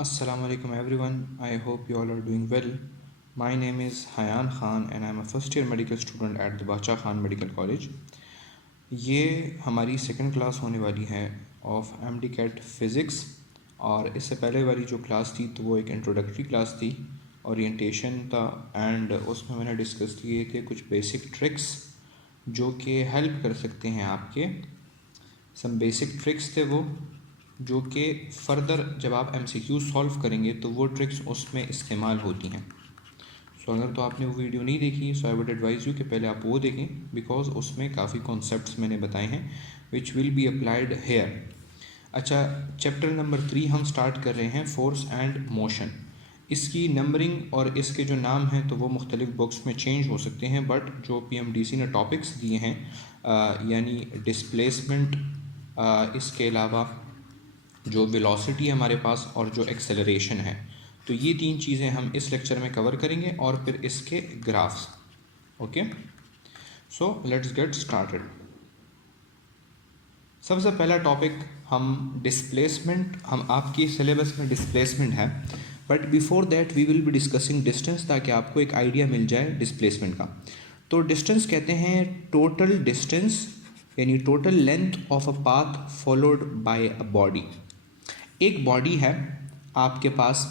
Assalamu alaikum everyone. I hope you all are doing well. My name is Hayan Khan and I am a first year medical student at the Bacha Khan Medical College. ये हमारी second class होने वाली है of M D CAT physics. और इससे पहले वाली जो क्लास थी तो वो एक इंट्रोडक्टरी क्लास थी, ओरिएंटेशन था, एंड उसमें मैंने डिस्कस किए थे कुछ बेसिक ट्रिक्स जो कि हेल्प कर सकते हैं आपके। सम बेसिक ट्रिक्स थे वो जो कि फ़र्दर जब आप MCQ सॉल्व करेंगे तो वो ट्रिक्स उसमें इस्तेमाल होती हैं। सो अगर तो आपने वो वीडियो नहीं देखी सो आई वुड एडवाइज़ यू कि पहले आप वो देखें, बिकॉज उसमें काफ़ी कॉन्सेप्ट्स मैंने बताए हैं which will be applied here. अच्छा, चैप्टर नंबर 3 हम स्टार्ट कर रहे हैं, फोर्स एंड मोशन। इसकी नंबरिंग और इसके जो नाम हैं तो वो मुख्तलिफ बुक्स में चेंज हो सकते हैं, बट जो PMDC ने टॉपिक्स दिए हैं यानी डिस्प्लेसमेंट, इसके अलावा जो वेलोसिटी है हमारे पास और जो एक्सेलरेशन है, तो ये तीन चीज़ें हम इस लेक्चर में कवर करेंगे और फिर इसके graphs. Okay, so let's get started. सबसे पहला टॉपिक हम डिस्प्लेसमेंट, हम आपकी सिलेबस में डिस्प्लेसमेंट है, but before that we will be discussing distance, ताकि आपको एक आइडिया मिल जाए डिस्प्लेसमेंट का। तो डिस्टेंस कहते हैं टोटल डिस्टेंस, यानी total length of a path followed by a body. एक बॉडी है आपके पास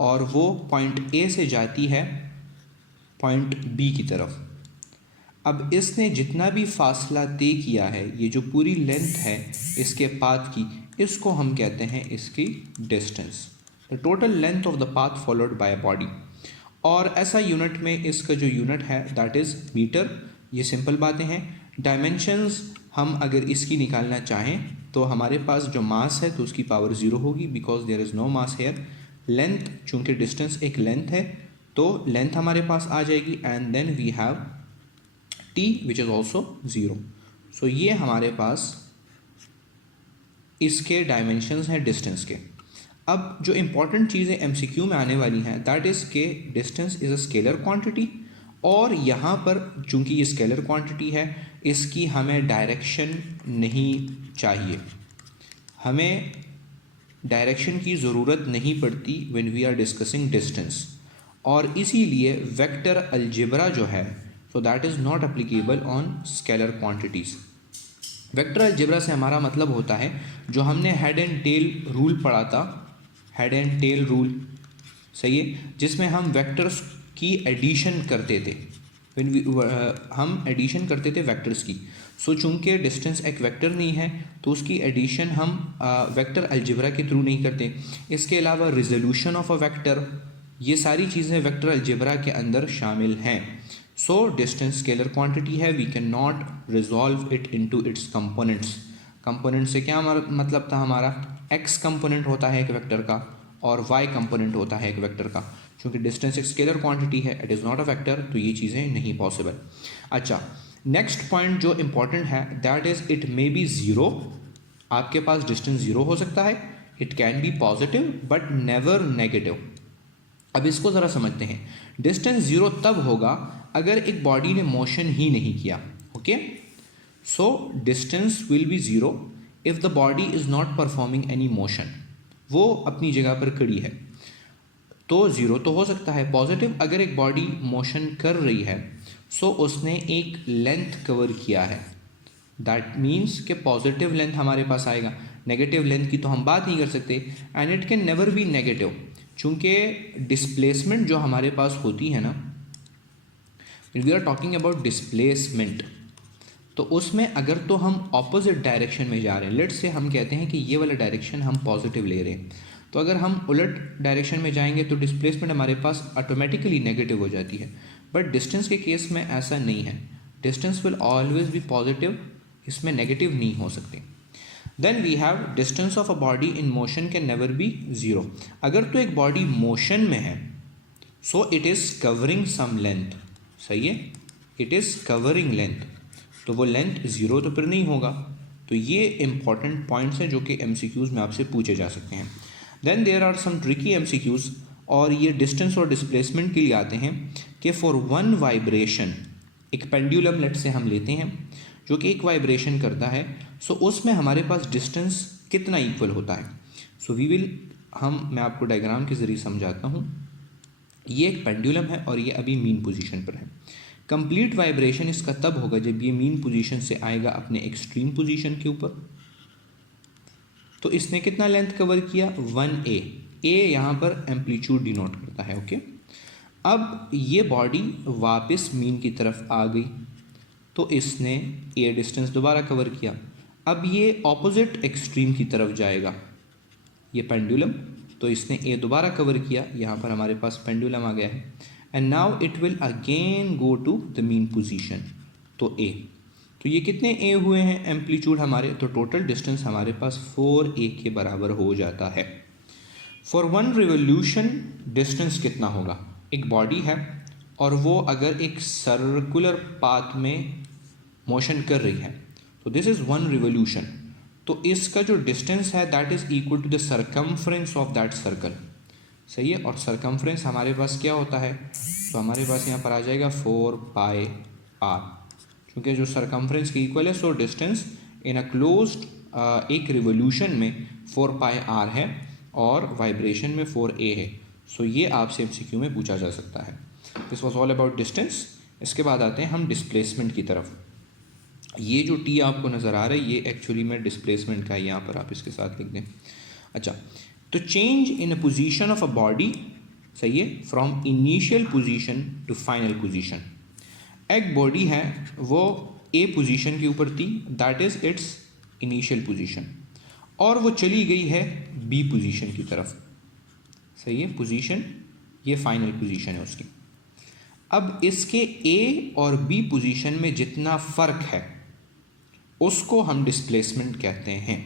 और वो पॉइंट ए से जाती है पॉइंट बी की तरफ। अब इसने जितना भी फासला तय किया है, ये जो पूरी लेंथ है इसके पाथ की, इसको हम कहते हैं इसकी distance, the total length of the path followed by a body. और ऐसा यूनिट में इसका जो यूनिट है दैट इज़ मीटर। ये सिंपल बातें हैं। डायमेंशंस हम अगर इसकी निकालना चाहें तो हमारे पास जो मास है तो उसकी पावर 0 होगी, because there is no mass here. Length, चूँकि डिस्टेंस एक लेंथ है तो लेंथ हमारे पास आ जाएगी, and then we have T which is also 0। So ये हमारे पास इसके डायमेंशंस हैं डिस्टेंस के। अब जो इम्पॉर्टेंट चीज़ें MCQ में आने वाली हैं दैट इज़ के distance is a scalar quantity, और यहाँ पर चूँकि ये स्केलर क्वांटिटी है इसकी हमें डायरेक्शन नहीं चाहिए, हमें डायरेक्शन की ज़रूरत नहीं पड़ती when we are discussing distance, और इसीलिए वेक्टर अलजेब्रा जो है so that is not applicable on scalar quantities. Vector algebra से हमारा मतलब होता है जो हमने हेड एंड टेल रूल पढ़ा था, हेड एंड टेल रूल, सही है, जिसमें हम वेक्टर्स की एडिशन करते थे। हम एडिशन करते थे वेक्टर्स की। सो चूँकि डिस्टेंस एक वेक्टर नहीं है तो उसकी एडिशन हम वेक्टर अलजेब्रा के थ्रू नहीं करते। इसके अलावा रिजोल्यूशन ऑफ अ वेक्टर, ये सारी चीज़ें वेक्टर अलजेब्रा के अंदर शामिल हैं। सो डिस्टेंस स्केलर क्वांटिटी है, we can not resolve it into its components. Component से क्या मतलब था हमारा, एक्स कंपोनेंट होता है एक वेक्टर का और वाई कंपोनेंट होता है एक वेक्टर का। क्योंकि डिस्टेंस एक स्केलर क्वांटिटी है, it is not a vector, तो ये चीज़ें नहीं पॉसिबल। अच्छा, नेक्स्ट पॉइंट जो इंपॉर्टेंट है that is it may be zero. आपके पास डिस्टेंस ज़ीरो हो सकता है, it can be positive but never negative. अब इसको ज़रा समझते हैं। डिस्टेंस ज़ीरो तब होगा अगर एक बॉडी ने मोशन ही नहीं किया। Okay, so distance will be zero if the body is not performing any motion, वो अपनी जगह पर खड़ी है तो ज़ीरो तो हो सकता है। पॉजिटिव, अगर एक बॉडी मोशन कर रही है सो उसने एक लेंथ कवर किया है, दैट मीन्स कि पॉजिटिव लेंथ हमारे पास आएगा। नेगेटिव लेंथ की तो हम बात नहीं कर सकते, and it can never be negative, चूँकि डिस्प्लेसमेंट जो हमारे पास होती है ना, we are talking about displacement, तो उसमें अगर तो हम ऑपोजिट डायरेक्शन में जा रहे हैं, लेट्स से हम कहते हैं कि ये वाला डायरेक्शन हम पॉजिटिव ले रहे हैं, तो अगर हम उलट डायरेक्शन में जाएंगे तो डिस्प्लेसमेंट हमारे पास ऑटोमेटिकली नेगेटिव हो जाती है। बट डिस्टेंस के केस में ऐसा नहीं है, distance will always be positive, इसमें नेगेटिव नहीं हो सकते। Then we have distance of a body in motion can never be zero. अगर तो एक बॉडी मोशन में है so it is covering some length, सही है, इट इज़ कवरिंग लेंथ, तो वो लेंथ ज़ीरो तो फिर नहीं होगा। तो ये इंपॉर्टेंट पॉइंट्स हैं जो कि MCQs में आपसे पूछे जा सकते हैं। Then there are some tricky MCQs, और ये डिस्टेंस और डिस्प्लेसमेंट के लिए आते हैं कि फॉर वन वाइब्रेशन, एक पेंडुलम लेट से हम लेते हैं जो कि एक वाइब्रेशन करता है, सो उसमें हमारे पास डिस्टेंस कितना इक्वल होता है। सो वी विल मैं आपको डायग्राम के ज़रिए समझाता हूँ। ये एक पेंडुलम है और ये अभी मीन पोजीशन पर है। कंप्लीट वाइब्रेशन इसका तब होगा जब ये मीन पोजीशन से आएगा अपने एक्सट्रीम पोजीशन के ऊपर। तो इसने कितना लेंथ कवर किया, 1a। ए यहाँ पर एम्पलीट्यूड डिनोट करता है, ओके। अब ये बॉडी वापस मीन की तरफ आ गई तो इसने ए डिस्टेंस दोबारा कवर किया। अब ये ऑपोजिट एक्सट्रीम की तरफ जाएगा ये पेंडुलम, तो इसने ए दोबारा कवर किया, यहाँ पर हमारे पास पेंडुलम आ गया है। And now it will again go to the mean position, तो ए। तो ये कितने ए हुए हैं एम्पलीट्यूड हमारे, तो टोटल डिस्टेंस हमारे पास 4a के बराबर हो जाता है। फॉर 1 रिवोल्यूशन डिस्टेंस कितना होगा, एक बॉडी है और वो अगर एक सर्कुलर पाथ में मोशन कर रही है तो दिस इज़ 1 रिवोल्यूशन, तो इसका जो डिस्टेंस है that is equal to the circumference of that circle, सही है। और सरकमफ्रेंस हमारे पास क्या होता है, तो हमारे पास यहाँ पर आ जाएगा 4πr, क्योंकि जो सरकमफ्रेंस के इक्वल है, so distance in a closed एक रिवोल्यूशन में 4πr है और वाइब्रेशन में 4a है। सो ये आपसे एमसीक्यू में पूछा जा सकता है। This was all about distance. इसके बाद आते हैं हम डिस्प्लेसमेंट की तरफ। ये जो टी आपको नज़र आ रहा है ये एक्चुअली में डिस्प्लेसमेंट का है, यहाँ पर आप इसके साथ लिख दें। अच्छा, तो change in a position of a body, सही है, from initial position to final position. एक बॉडी है वो ए पोजीशन के ऊपर थी, that is its initial position, और वो चली गई है बी पोजीशन की तरफ, सही है। पोजीशन ये फाइनल पोजीशन है उसकी। अब इसके ए और बी पोजीशन में जितना फ़र्क है उसको हम डिस्प्लेसमेंट कहते हैं।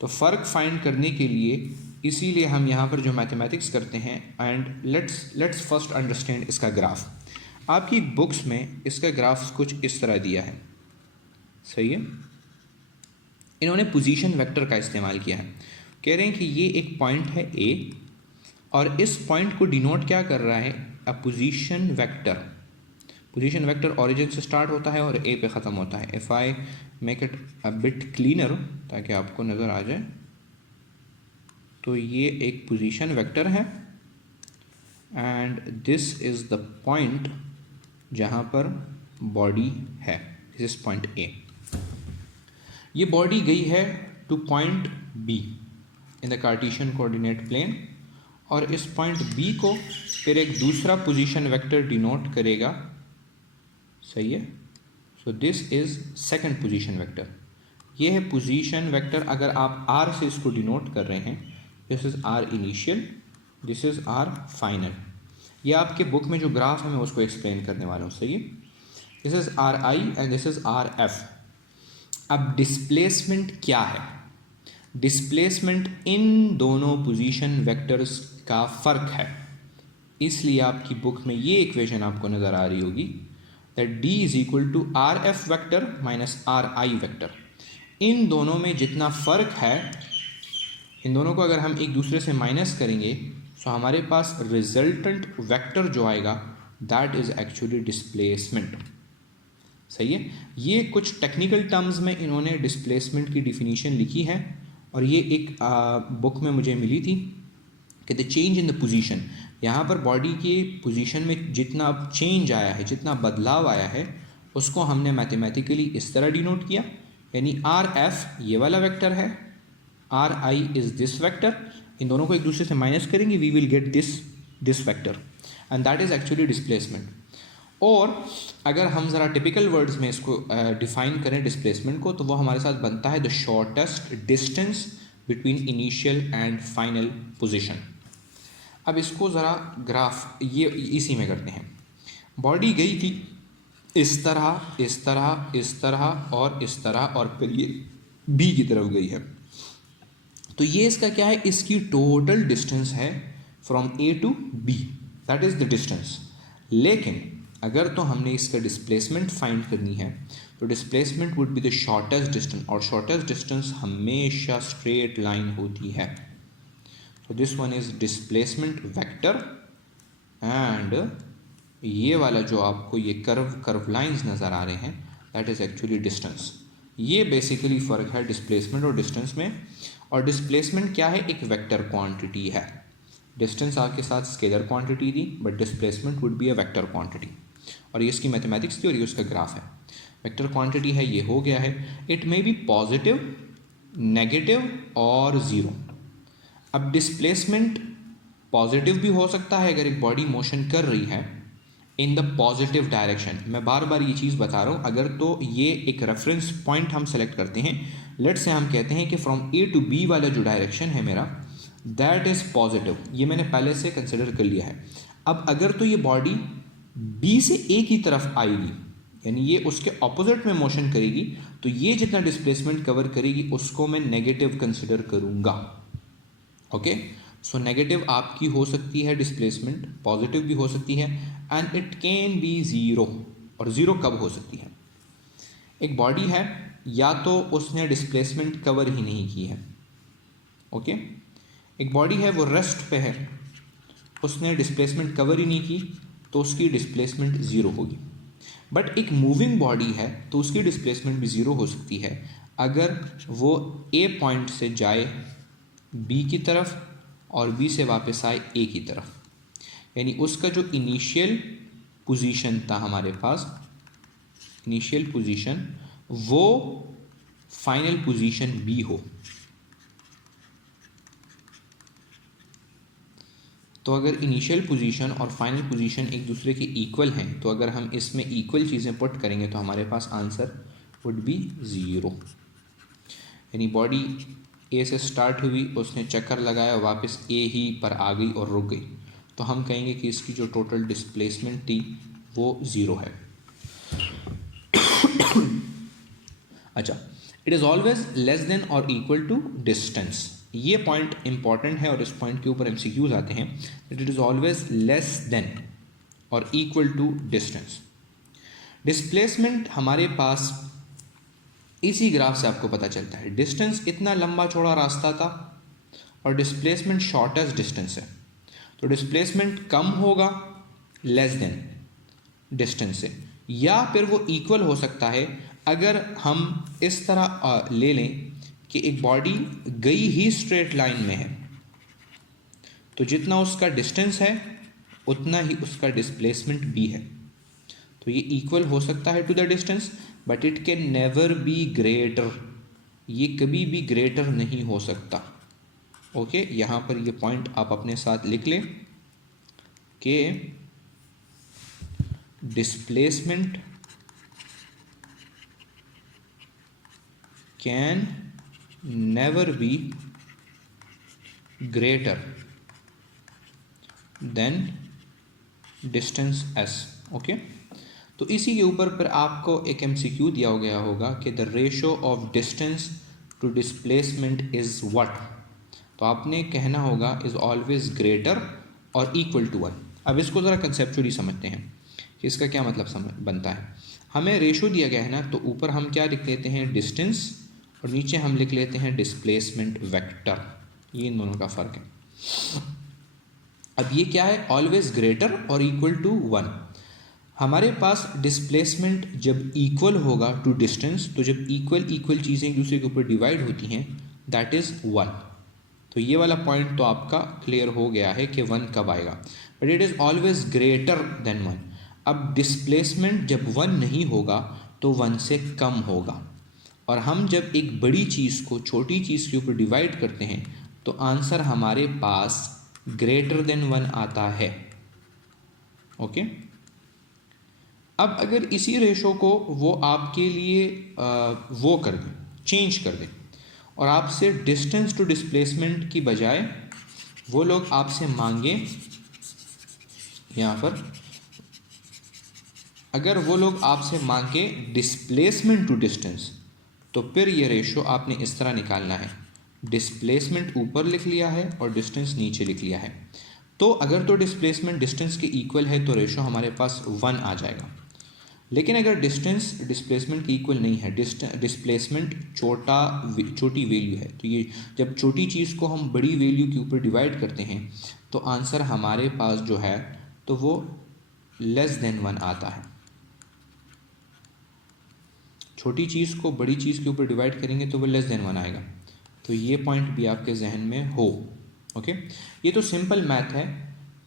तो फ़र्क फाइंड करने के लिए इसीलिए हम यहाँ पर जो मैथमेटिक्स करते हैं, एंड लेट्स फर्स्ट अंडरस्टैंड इसका ग्राफ। आपकी बुक्स में इसका ग्राफ कुछ इस तरह दिया है, सही है। इन्होंने पोजीशन वेक्टर का इस्तेमाल किया है। कह रहे हैं कि ये एक पॉइंट है ए और इस पॉइंट को डिनोट क्या कर रहा है, a position vector. Position vector origin से स्टार्ट होता है और ए पे ख़त्म होता है। If I make it a bit cleaner ताकि आपको नज़र आ जाए, तो ये एक पोजीशन वेक्टर है and this is the point जहाँ पर बॉडी है, दिस इज पॉइंट ए। ये बॉडी गई है to point B in the Cartesian coordinate plane, और इस पॉइंट बी को फिर एक दूसरा पोजीशन वेक्टर डिनोट करेगा, सही है। So this is second position vector. ये है पोजीशन वेक्टर। अगर आप आर से इसको डिनोट कर रहे हैं, this is R initial, this is R final. ये आपके बुक में जो ग्राफ है मैं उसको एक्सप्लेन करने वाला हूँ, सही है। This is are I and this is R F. अब डिस्प्लेसमेंट क्या है, डिस्प्लेसमेंट इन दोनों पोजीशन वेक्टर्स का फ़र्क है। इसलिए आपकी बुक में ये इक्वेशन आपको नज़र आ रही होगी that D is equal to R F vector minus R I vector. इन दोनों में जितना फ़र्क है, इन दोनों को अगर हम एक दूसरे से माइनस करेंगे तो हमारे पास रिजल्टेंट वेक्टर जो आएगा दैट इज़ एक्चुअली डिस्प्लेसमेंट, सही है। ये कुछ टेक्निकल टर्म्स में इन्होंने डिस्प्लेसमेंट की डिफिनीशन लिखी है और ये एक बुक में मुझे मिली थी कि the change in the position, यहाँ पर बॉडी के पोजीशन में जितना चेंज आया है, जितना बदलाव आया है, उसको हमने मैथमेटिकली इस तरह डिनोट किया, यानी आर एफ ये वाला वेक्टर है, R I is this vector, इन दोनों को एक दूसरे से माइनस करेंगे, we will get this vector and that is actually displacement. और अगर हम ज़रा टिपिकल वर्ड्स में इसको डिफाइन करें डिस्प्लेसमेंट को, तो वो हमारे साथ बनता है the shortest distance between initial and final position. अब इसको ज़रा ग्राफ ये इसी में करते हैं। बॉडी गई थी इस तरह, इस तरह, इस तरह और इस तरह, और फिर ये बी की तरफ गई है। तो ये इसका क्या है, इसकी टोटल डिस्टेंस है from A to B, that is the distance. लेकिन अगर तो हमने इसका डिस्प्लेसमेंट फाइंड करनी है तो displacement would be the shortest distance, और शॉर्टेस्ट डिस्टेंस हमेशा स्ट्रेट लाइन होती है। तो this one is displacement vector and ये वाला जो आपको ये कर्व लाइंस नज़र आ रहे हैं दैट इज़ एक्चुअली डिस्टेंस। ये बेसिकली फ़र्क है डिस्प्लेसमेंट और डिस्टेंस में। और डिस्प्लेसमेंट क्या है, एक वेक्टर क्वांटिटी है। डिस्टेंस आपके साथ स्केलर क्वांटिटी थी, but displacement would be a vector quantity, और ये इसकी मैथमेटिक्स थी और ये उसका ग्राफ है। वेक्टर क्वांटिटी है, ये हो गया है। It may be positive, negative और ज़ीरो। अब डिस्प्लेसमेंट पॉजिटिव भी हो सकता है अगर एक बॉडी मोशन कर रही है इन द पॉजिटिव डायरेक्शन। मैं बार बार ये चीज़ बता रहा हूँ, अगर तो ये एक रेफरेंस पॉइंट हम सेलेक्ट करते हैं, लेट से हम कहते हैं कि फ्रॉम ए टू बी वाला जो डायरेक्शन है मेरा, दैट इज़ पॉजिटिव, ये मैंने पहले से कंसिडर कर लिया है। अब अगर तो ये बॉडी बी से ए की तरफ आएगी, यानी ये उसके ऑपोजिट में मोशन करेगी, तो ये जितना डिस्प्लेसमेंट कवर करेगी उसको मैं नेगेटिव कंसिडर करूँगा। ओके, सो नेगेटिव आपकी हो सकती है डिस्प्लेसमेंट, पॉजिटिव भी हो सकती है, and it can be zero. और ज़ीरो कब हो सकती है, एक बॉडी है या तो उसने डिस्प्लेसमेंट कवर ही नहीं की है, ओके, एक बॉडी है वो रेस्ट पे है, उसने डिस्प्लेसमेंट कवर ही नहीं की, तो उसकी डिस्प्लेसमेंट ज़ीरो होगी। बट एक मूविंग बॉडी है तो उसकी डिस्प्लेसमेंट भी ज़ीरो हो सकती है अगर वो ए पॉइंट से जाए बी की तरफ और बी से वापस आए ए की तरफ, यानी उसका जो इनिशियल पोजीशन था हमारे पास, इनिशियल पोजीशन, वो फाइनल पोजीशन बी हो। तो अगर इनिशियल पोजीशन और फाइनल पोजीशन एक दूसरे के इक्वल हैं, तो अगर हम इसमें इक्वल चीज़ें पुट करेंगे तो हमारे पास आंसर वुड बी ज़ीरो। यानी बॉडी ए से स्टार्ट हुई, उसने चक्कर लगाया, वापस ए ही पर आ गई और रुक गई, तो हम कहेंगे कि इसकी जो टोटल डिस्प्लेसमेंट थी वो ज़ीरो है। अच्छा, it is always less than और इक्वल टू डिस्टेंस। ये पॉइंट इंपॉर्टेंट है और इस पॉइंट के ऊपर एमसीक्यूज आते हैं, that it is always less than और इक्वल टू डिस्टेंस। डिस्प्लेसमेंट हमारे पास इसी ग्राफ से आपको पता चलता है, डिस्टेंस इतना लंबा चौड़ा रास्ता था और डिस्प्लेसमेंट शॉर्टेस्ट डिस्टेंस है, तो डिस्प्लेसमेंट कम होगा लेस देन डिस्टेंस से, या फिर वो इक्वल हो सकता है अगर हम इस तरह ले लें कि एक बॉडी गई ही स्ट्रेट लाइन में है, तो जितना उसका डिस्टेंस है उतना ही उसका डिस्प्लेसमेंट भी है, तो ये इक्वल हो सकता है to the distance, but it can never be greater, ये कभी भी ग्रेटर नहीं हो सकता। ओके, यहाँ पर ये पॉइंट आप अपने साथ लिख लें कि displacement can never be greater than distance S. Okay, तो इसी के ऊपर फिर आपको एक एमसीक्यू दिया गया होगा कि the ratio of distance to displacement is what, तो आपने कहना होगा इज़ ऑलवेज ग्रेटर और इक्वल टू 1। अब इसको ज़रा कंसेप्चुअली समझते हैं कि इसका क्या मतलब बनता है। हमें रेशो दिया गया है ना, तो ऊपर हम क्या लिख लेते हैं, डिस्टेंस, और नीचे हम लिख लेते हैं डिस्प्लेसमेंट वेक्टर, ये इन दोनों का फ़र्क है। अब ये क्या है, ऑलवेज ग्रेटर और इक्वल टू 1। हमारे पास डिस्प्लेसमेंट जब इक्वल होगा टू डिस्टेंस, तो जब इक्वल चीज़ें एक दूसरे के ऊपर डिवाइड होती हैं, दैट इज़ 1। तो ये वाला पॉइंट तो आपका क्लियर हो गया है कि 1 कब आएगा, but it is always greater than 1। अब डिस्प्लेसमेंट जब 1 नहीं होगा तो 1 से कम होगा, और हम जब एक बड़ी चीज़ को छोटी चीज़ के ऊपर डिवाइड करते हैं तो आंसर हमारे पास ग्रेटर देन 1 आता है। ओके, अब अगर इसी रेशो को वो आपके लिए वो कर दें, चेंज कर दें, और आपसे डिस्टेंस टू डिस्प्लेसमेंट की बजाय वो लोग आपसे मांगे, यहाँ पर अगर वो लोग आपसे मांगे डिस्प्लेसमेंट टू डिस्टेंस, तो फिर ये रेशो आपने इस तरह निकालना है, डिस्प्लेसमेंट ऊपर लिख लिया है और डिस्टेंस नीचे लिख लिया है। तो अगर तो डिस्प्लेसमेंट डिस्टेंस के इक्वल है तो रेशो हमारे पास 1 आ जाएगा, लेकिन अगर डिस्टेंस डिस्प्लेसमेंट के इक्वल नहीं है, डिस्प्लेसमेंट छोटी वैल्यू है, तो ये जब छोटी चीज़ को हम बड़ी वैल्यू के ऊपर डिवाइड करते हैं तो आंसर हमारे पास जो है तो वो लेस देन 1 आता है। छोटी चीज़ को बड़ी चीज़ के ऊपर डिवाइड करेंगे तो वो लेस देन 1 आएगा। तो ये पॉइंट भी आपके जहन में हो। ओके, ये तो सिंपल मैथ है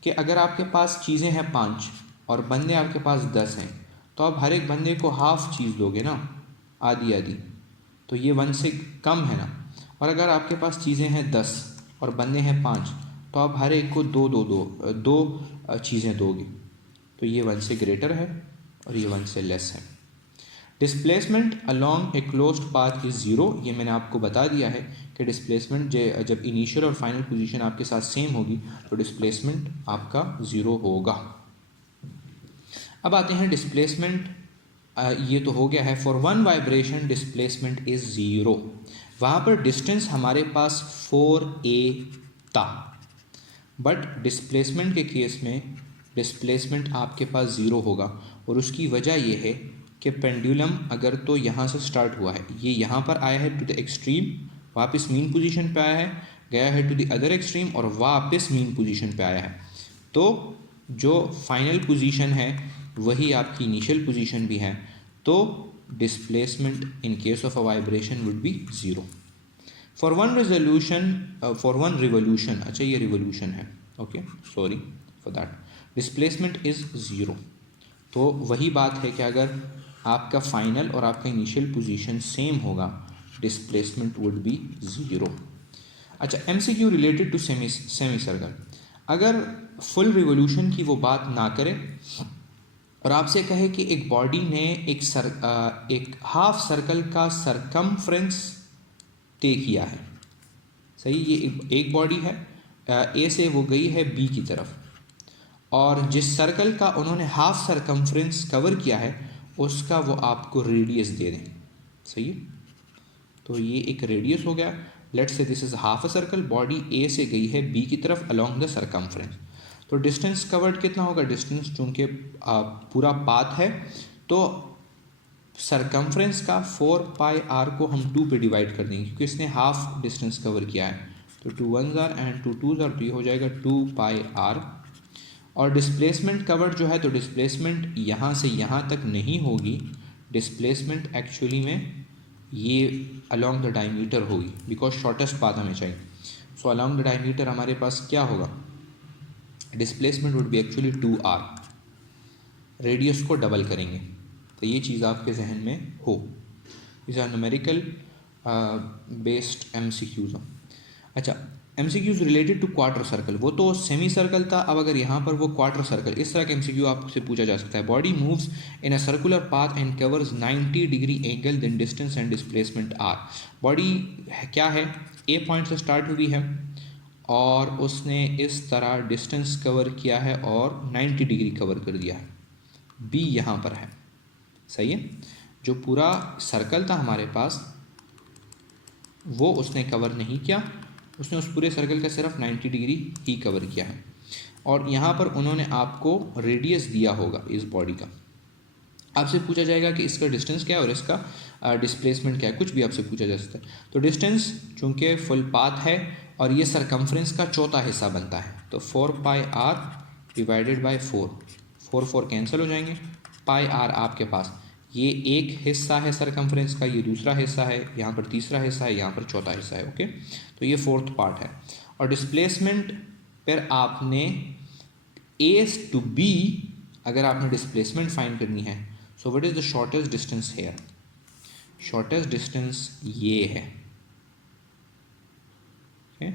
कि अगर आपके पास चीज़ें हैं 5 और बंदे आपके पास 10 हैं, तो आप हर एक बंदे को हाफ चीज़ दोगे ना, आधी आधी, तो ये 1 से कम है ना। और अगर आपके पास चीज़ें हैं 10 और बंदे हैं 5, तो आप हर एक को दो चीज़ें दोगे, तो ये 1 से ग्रेटर है और ये 1 से लेस है। Displacement along a closed path is zero, ये मैंने आपको बता दिया है कि डिस्प्लेसमेंट जब इनिशियल और फाइनल पोजीशन आपके साथ सेम होगी तो डिस्प्लेसमेंट आपका ज़ीरो होगा। अब आते हैं डिस्प्लेसमेंट, ये तो हो गया है। For one vibration displacement is zero, वहाँ पर डिस्टेंस हमारे पास 4a था, बट डिस्प्लेसमेंट के केस में डिस्प्लेसमेंट आपके पास ज़ीरो होगा। और उसकी वजह यह है कि पेंडुलम अगर तो यहाँ से स्टार्ट हुआ है, ये यहाँ पर आया है टू द एक्सट्रीम, वापस मीन पोजीशन पे आया है, गया है टू द अदर एक्सट्रीम और वापस मीन पोजीशन पे आया है, तो जो फाइनल पोजीशन है वही आपकी इनिशियल पोजीशन भी है, तो displacement in case of a vibration would be zero. For one revolution, अच्छा ये रिवोल्यूशन है, okay sorry for that, displacement is zero. तो वही बात है कि अगर आपका फाइनल और आपका इनिशियल पोजीशन सेम होगा, डिस्प्लेसमेंट वुड बी ज़ीरो। अच्छा, MCQ related to semi circle, अगर फुल रिवोल्यूशन की वो बात ना करें और आपसे कहे कि एक बॉडी ने एक हाफ सर्कल का सरकमफ्रेंस तय किया है, सही, ये एक बॉडी है, ए से वो गई है बी की तरफ, और जिस सर्कल का उन्होंने हाफ सरकमफ्रेंस कवर किया है उसका वो आपको रेडियस दे दें, सही है। तो ये एक रेडियस हो गया, let's say this is half a circle, body A से गई है बी की तरफ अलोंग द सरकमफ्रेंस, तो डिस्टेंस कवर्ड कितना होगा, डिस्टेंस चूँकि पूरा पाथ है तो सरकमफ्रेंस का 4πr को हम 2 पे डिवाइड कर देंगे क्योंकि इसने हाफ डिस्टेंस कवर किया है, तो 2 1s are and 2 2s are, तो ये हो जाएगा 2πr। और डिस्प्लेसमेंट कवर्ड जो है, तो डिस्प्लेसमेंट यहाँ से यहाँ तक नहीं होगी, डिस्प्लेसमेंट एक्चुअली में ये अलोंग द डायमीटर होगी, बिकॉज शॉर्टेस्ट पाथ हमें चाहिए। सो अलोंग द डायमीटर हमारे पास क्या होगा, displacement would be actually 2r, radius को डबल करेंगे, तो ये चीज़ आपके जहन में हो। Is are numerical based MCQs। अच्छा, MCQs related to quarter circle, वो तो सेमी सर्कल था, अब अगर यहाँ पर वो क्वार्टर सर्कल, इस तरह का MCQ आपसे पूछा जा सकता है। Body moves in a circular path and covers 90 degree angle, then distance and displacement are. Body क्या है, ए पॉइंट से स्टार्ट हुई है और उसने इस तरह डिस्टेंस कवर किया है और 90 डिग्री कवर कर दिया है, बी यहाँ पर है, सही है। जो पूरा सर्कल था हमारे पास वो उसने कवर नहीं किया, उसने उस पूरे सर्कल का सिर्फ 90 डिग्री ही कवर किया है, और यहाँ पर उन्होंने आपको रेडियस दिया होगा इस बॉडी का। आपसे पूछा जाएगा कि इसका डिस्टेंस क्या है और इसका डिस्प्लेसमेंट क्या है, कुछ भी आपसे पूछा जा सकता है। तो डिस्टेंस चूँकि फुल पाथ है और ये सरकमफ्रेंस का चौथा हिस्सा बनता है, तो 4πr डिवाइडेड बाई 4 कैंसिल हो जाएंगे, πr आपके पास ये एक हिस्सा है सरकमफ्रेंस का, ये दूसरा हिस्सा है, यहाँ पर तीसरा हिस्सा है, यहाँ पर चौथा हिस्सा है, ओके। तो ये फोर्थ पार्ट है। और डिस्प्लेसमेंट पर आपने ए टू बी अगर आपने डिस्प्लेसमेंट फाइंड करनी है, so what is the shortest distance here, shortest distance ये है, ओके।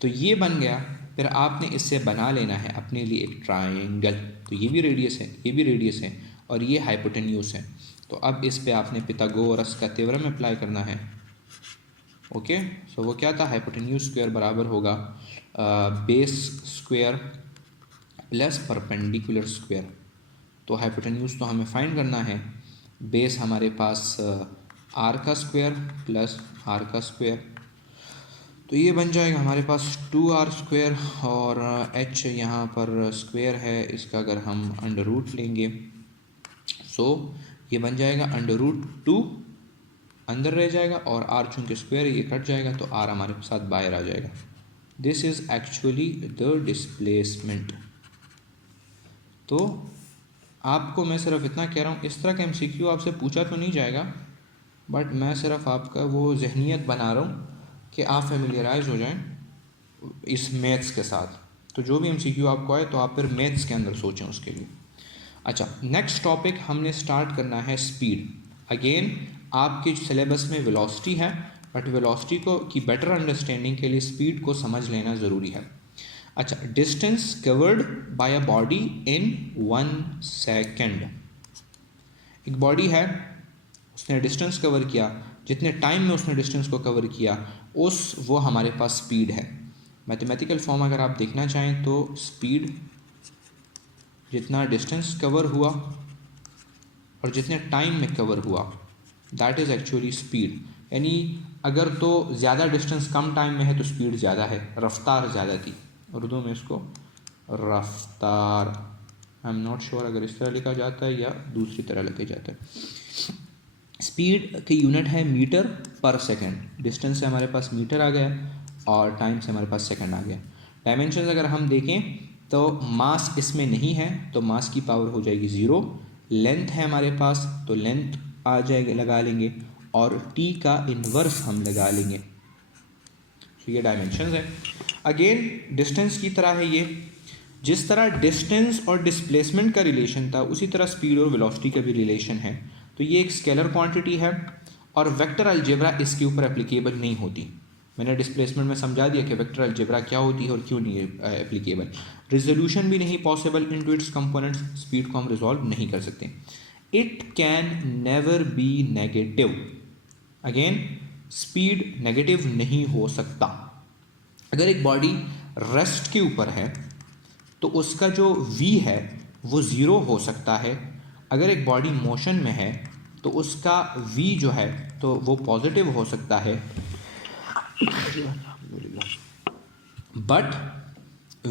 तो ये बन गया, फिर आपने इससे बना लेना है अपने लिए एक ट्रायंगल, तो ये भी रेडियस है, ये भी रेडियस है और ये हाइपोटेन्यूस है। तो अब इस पे आपने पिथागोरस का थ्योरम अप्लाई करना है, ओके। सो वो क्या था, हाइपोटेन्यूस स्क्वायर बराबर होगा base square plus perpendicular square. तो हाइपोटेन्यूस तो हमें फाइंड करना है, बेस हमारे पास आर का स्क्वायर प्लस आर का स्क्वायर, तो ये बन जाएगा हमारे पास 2r स्क्वायर, और h यहाँ पर स्क्वायर है, इसका अगर हम अंडर रूट लेंगे सो ये बन जाएगा अंडर रूट 2 अंदर रह जाएगा, और r चूँकि स्क्वायर ये कट जाएगा तो r हमारे साथ बाहर आ जाएगा। This is actually the displacement. तो आपको मैं सिर्फ इतना कह रहा हूँ, इस तरह का MCQ आपसे पूछा तो नहीं जाएगा, बट मैं सिर्फ आपका वो जहनीत बना रहा हूँ कि आप फेमिलियराइज हो जाएं इस मैथ्स के साथ। तो जो भी एमसीक्यू आपको आए तो आप फिर मैथ्स के अंदर सोचें उसके लिए। अच्छा, नेक्स्ट टॉपिक हमने स्टार्ट करना है स्पीड। अगेन आपके सिलेबस में वेलोसिटी है, बट वेलोसिटी को की बेटर अंडरस्टैंडिंग के लिए स्पीड को समझ लेना ज़रूरी है। अच्छा, distance covered by a body in 1 second. एक बॉडी है, उसने डिस्टेंस कवर किया, जितने टाइम में उसने डिस्टेंस को कवर किया वो हमारे पास स्पीड है। मैथमेटिकल फॉर्म अगर आप देखना चाहें तो स्पीड जितना डिस्टेंस कवर हुआ और जितने टाइम में कवर हुआ, दैट इज़ एक्चुअली स्पीड। यानी अगर तो ज़्यादा डिस्टेंस कम टाइम में है तो स्पीड ज़्यादा है, रफ्तार ज़्यादा थी। उर्दू में इसको रफ्तार, आई एम नॉट श्योर अगर इस तरह लिखा जाता है या दूसरी तरह लिखा जाता है। स्पीड की यूनिट है मीटर पर सेकंड। डिस्टेंस से हमारे पास मीटर आ गया और टाइम से हमारे पास सेकंड आ गया। डायमेंशन अगर हम देखें तो मास इसमें नहीं है तो मास की पावर हो जाएगी 0। लेंथ है हमारे पास तो लेंथ आ जाएगी, लगा लेंगे, और टी का इन्वर्स हम लगा लेंगे। तो ये डायमेंशन है। अगेन डिस्टेंस की तरह है ये, जिस तरह डिस्टेंस और डिस्प्लेसमेंट का रिलेशन था उसी तरह स्पीड और वेलोसिटी का भी रिलेशन है। तो ये एक स्केलर क्वांटिटी है और वेक्टर अलजेब्रा इसके ऊपर एप्लीकेबल नहीं होती। मैंने डिस्प्लेसमेंट में समझा दिया कि वेक्टर अलजेब्रा क्या होती है और क्यों नहीं एप्लीकेबल। रिजोल्यूशन भी नहीं possible into its components, speed को हम रिजॉल्व नहीं कर सकते। It can never be negative. Again speed negative नहीं हो सकता। अगर एक बॉडी रेस्ट के ऊपर है तो उसका जो v है वो 0 हो सकता है। अगर एक बॉडी मोशन में है तो उसका v जो है तो वो पॉजिटिव हो सकता है, बट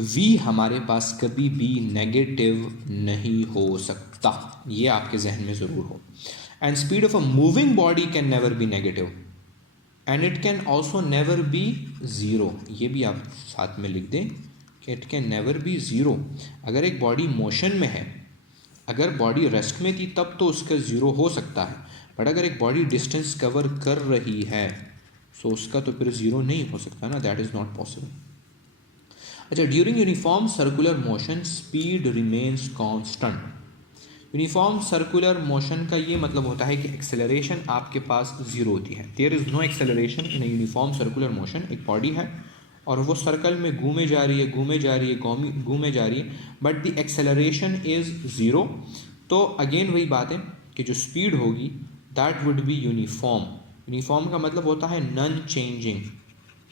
v हमारे पास कभी भी नेगेटिव नहीं हो सकता। ये आपके जहन में ज़रूर हो। And speed of a moving body can never be negative and it can also never be 0। ये भी आप साथ में लिख दें कि इट कैन नेवर बी 0। अगर एक बॉडी मोशन में है, अगर बॉडी रेस्ट में थी तब तो उसका 0 हो सकता है, बट अगर एक बॉडी डिस्टेंस कवर कर रही है तो उसका तो फिर 0 नहीं हो सकता ना, दैट इज़ नॉट पॉसिबल। अच्छा, during uniform circular motion speed remains constant. Uniform circular motion का ये मतलब होता है कि एक्सेलरेशन आपके पास 0 होती है। There is no acceleration in a uniform circular motion. एक बॉडी है और वो सर्कल में घूमे जा रही है, घूमे जा रही है, घूमे जा रही है, बट द एक्सेलरेशन इज़ 0। तो अगेन वही बात है कि जो स्पीड होगी that would be uniform. Uniform का मतलब होता है नॉन चेंजिंग,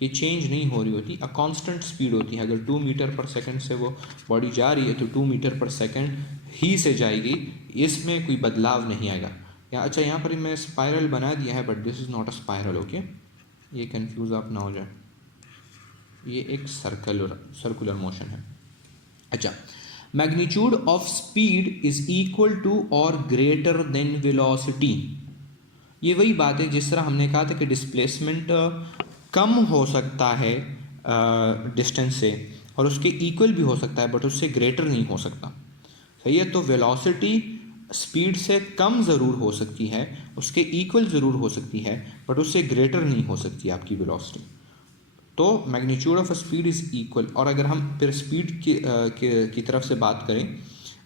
ये चेंज नहीं हो रही होती, अ कांस्टेंट स्पीड होती है। अगर 2 मीटर पर सेकंड से वो बॉडी जा रही है तो 2 मीटर पर सेकंड ही से जाएगी, इसमें कोई बदलाव नहीं आएगा। या अच्छा, यहाँ पर मैं स्पाइरल बना दिया है but this is not a spiral, okay, ये कंफ्यूज आप ना हो जाए, ये एक सर्कुलर मोशन है। अच्छा, magnitude of speed is equal to और ग्रेटर देन वेलोसिटी। ये वही बात है जिस तरह हमने कहा था कि डिस्प्लेसमेंट कम हो सकता है डिस्टेंस से और उसके इक्वल भी हो सकता है बट उससे ग्रेटर नहीं हो सकता। सही है, तो वेलोसिटी स्पीड से कम ज़रूर हो सकती है, उसके इक्वल ज़रूर हो सकती है, बट उससे ग्रेटर नहीं हो सकती आपकी वेलोसिटी। तो magnitude of speed is equal. और अगर हम फिर स्पीड की तरफ से बात करें,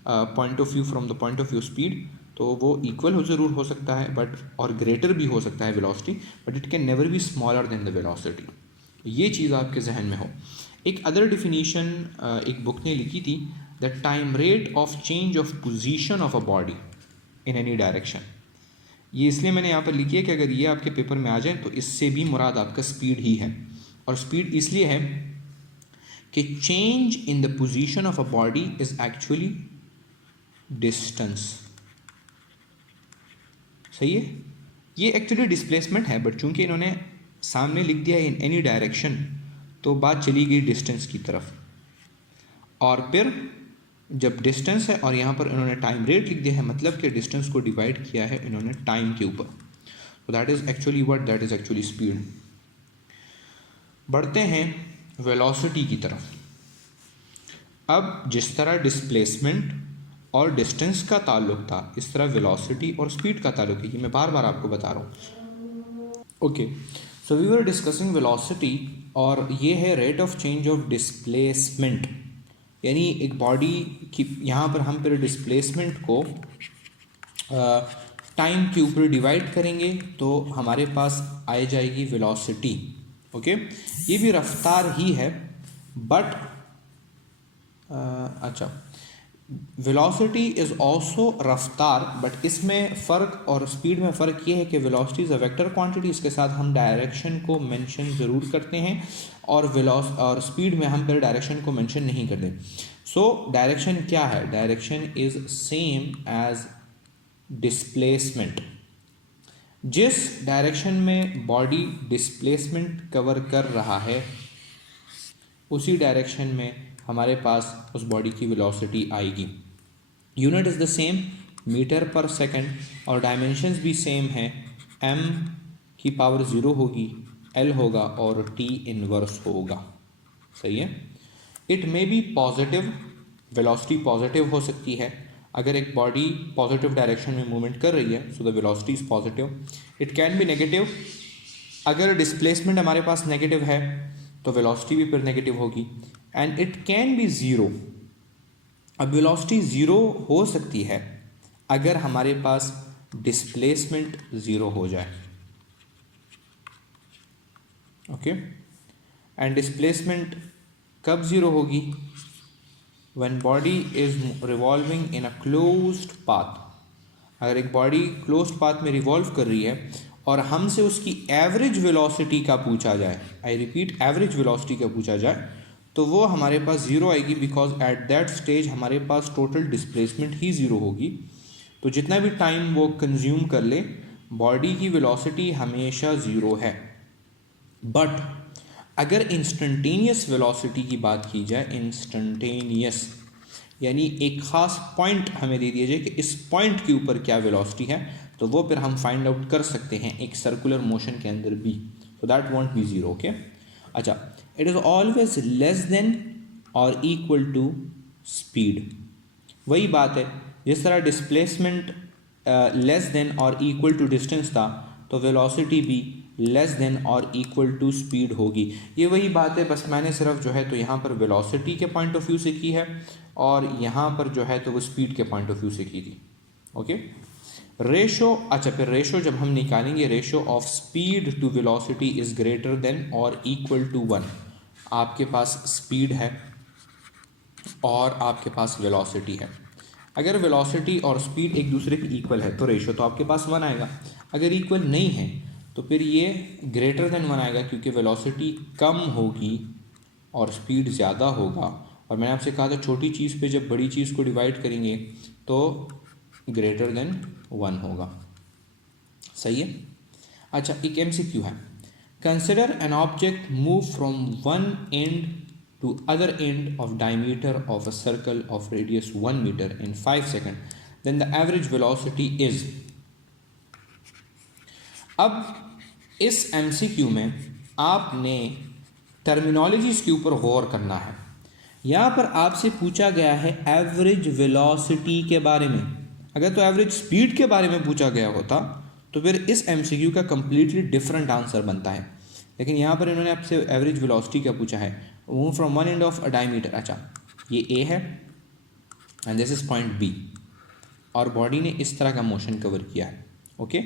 point of view, from the point of view speed, तो वो इक्वल ज़रूर हो सकता है बट और ग्रेटर भी हो सकता है velocity, but it can never be smaller than the velocity. ये चीज़ आपके जहन में हो। एक अदर डिफिनीशन एक बुक ने लिखी थी, the time rate of change of position of a body in any direction. ये इसलिए मैंने यहाँ पर लिखी है कि अगर ये आपके पेपर में आ जाए तो इससे भी मुराद आपका स्पीड ही है। और स्पीड इसलिए है कि change in the position of a body is actually distance. सही है, ये एक्चुअली डिस्प्लेसमेंट है, बट चूंकि इन्होंने सामने लिख दिया इन एनी डायरेक्शन तो बात चली गई डिस्टेंस की तरफ। और फिर जब डिस्टेंस है और यहाँ पर इन्होंने टाइम रेट लिख दिया है, मतलब कि डिस्टेंस को डिवाइड किया है इन्होंने टाइम के ऊपर, तो that is actually what, that is actually speed. बढ़ते हैं वेलोसिटी की तरफ। अब जिस तरह डिस्प्लेसमेंट और डिस्टेंस का ताल्लुक था इस तरह वेलोसिटी और स्पीड का ताल्लुक है। ये मैं बार बार आपको बता रहा हूँ। Okay, so we were discussing velocity, और ये है rate of change of displacement, यानी एक बॉडी की यहाँ पर हम फिर डिस्प्लेसमेंट को टाइम के ऊपर डिवाइड करेंगे तो हमारे पास आ जाएगी वेलोसिटी। ओके, ये भी रफ्तार ही है, बट अच्छा, वेलोसिटी इज़ ऑल्सो रफ्तार, बट इसमें फ़र्क और स्पीड में फ़र्क ये है कि velocity is a vector quantity, इसके साथ हम डायरेक्शन को मेंशन ज़रूर करते हैं, और स्पीड में हम फिर डायरेक्शन को मेंशन नहीं करते। सो डायरेक्शन क्या है? Direction is same as displacement. जिस डायरेक्शन में बॉडी डिस्प्लेसमेंट कवर कर रहा है उसी डायरेक्शन में हमारे पास उस बॉडी की वेलोसिटी आएगी। Unit is the same, metre per second, और डायमेंशंस भी सेम है, m की पावर 0 होगी, l होगा और t इनवर्स होगा। सही है। It may be positive, velocity positive हो सकती है। अगर एक बॉडी पॉजिटिव डायरेक्शन में मूवमेंट कर रही है so the velocity is positive. It can be negative, अगर डिस्प्लेसमेंट हमारे पास नेगेटिव है तो वेलोसिटी भी फिर नेगेटिव होगी। And it can be zero, अब वेलोसिटी ज़ीरो हो सकती है अगर हमारे पास डिस्प्लेसमेंट ज़ीरो हो जाए। ओके, एंड डिस्प्लेसमेंट कब ज़ीरो होगी? When body is revolving in a closed path. अगर एक बॉडी क्लोज्ड पाथ में रिवॉल्व कर रही है और हमसे उसकी एवरेज वेलोसिटी का पूछा जाए, आई रिपीट एवरेज वेलोसिटी का पूछा जाए, तो वो हमारे पास ज़ीरो आएगी, बिकॉज एट दैट स्टेज हमारे पास टोटल डिस्प्लेसमेंट ही ज़ीरो होगी। तो जितना भी टाइम वो कंज्यूम कर ले, बॉडी की वेलोसिटी हमेशा ज़ीरो है। बट अगर इंस्टेंटेनियस वेलोसिटी की बात की जाए, इंस्टेंटेनियस यानी एक ख़ास पॉइंट हमें दे दिया जाए कि इस पॉइंट के ऊपर क्या वेलोसिटी है, तो वो फिर हम फाइंड आउट कर सकते हैं एक सर्कुलर मोशन के अंदर भी, so that won't be zero. Okay, अच्छा, it is always less than और इक्वल टू स्पीड। वही बात है, जिस तरह डिस्प्लेसमेंट लेस देन और इक्वल टू डिस्टेंस था, तो वेलोसिटी भी लेस देन और इक्वल टू स्पीड होगी। ये वही बात है, बस मैंने सिर्फ जो है तो यहाँ पर वेलोसिटी के पॉइंट ऑफ व्यू से की है, और यहाँ पर जो है तो वो स्पीड के पॉइंट ऑफ व्यू से की थी। ओके, रेशो, अच्छा फिर रेशो जब हम निकालेंगे, ratio of speed to velocity is greater than और इक्वल टू 1। आपके पास स्पीड है और आपके पास वेलोसिटी है। अगर वेलोसिटी और स्पीड एक दूसरे के इक्वल है तो रेशो तो आपके पास 1 आएगा। अगर इक्वल नहीं है तो फिर ये ग्रेटर देन 1 आएगा, क्योंकि वेलोसिटी कम होगी और स्पीड ज़्यादा होगा। और मैंने आपसे कहा था छोटी चीज़ पे जब बड़ी चीज़ को डिवाइड करेंगे तो ग्रेटर देन 1 होगा। सही है। अच्छा, एक MCQ है, consider an object move from one and to other end of diameter of a circle of radius 1 meter in 5 seconds, then the average velocity is। अब इस MCQ में आपने टर्मिनोलॉजीज के ऊपर गौर करना है। यहाँ पर आपसे पूछा गया है एवरेज वेलोसिटी के बारे में। अगर तो एवरेज स्पीड के बारे में पूछा गया होता तो फिर इस MCQ का कंप्लीटली डिफरेंट आंसर बनता है, लेकिन यहाँ पर इन्होंने आपसे एवरेज वेलोसिटी का पूछा है, move from one end of a diameter. अच्छा, ये A है and this is point B, और बॉडी ने इस तरह का मोशन कवर किया है। ओके,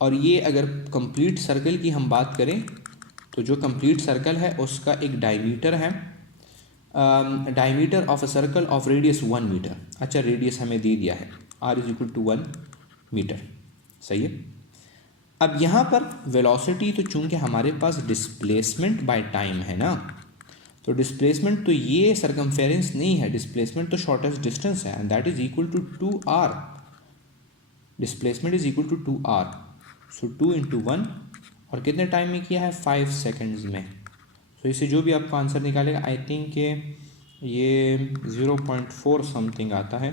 और ये अगर कंप्लीट सर्कल की हम बात करें तो जो कंप्लीट सर्कल है उसका एक डायमीटर है, diameter of a circle of radius 1 metre. अच्छा, रेडियस हमें दे दिया है R is equal to 1 metre. सही है। अब यहाँ पर वेलोसिटी तो चूंकि हमारे पास डिस्प्लेसमेंट बाय टाइम है ना, तो डिस्प्लेसमेंट तो ये सरकमफेरेंस नहीं है, डिस्प्लेसमेंट तो शॉर्टेस्ट डिस्टेंस है and that is equal to 2r। Displacement is equal to 2r, so 2 into 1, और कितने टाइम में किया है? 5 सेकेंड्स में। सो इससे जो भी आपका आंसर निकालेगा, आई थिंक ये 0.4 समथिंग आता है,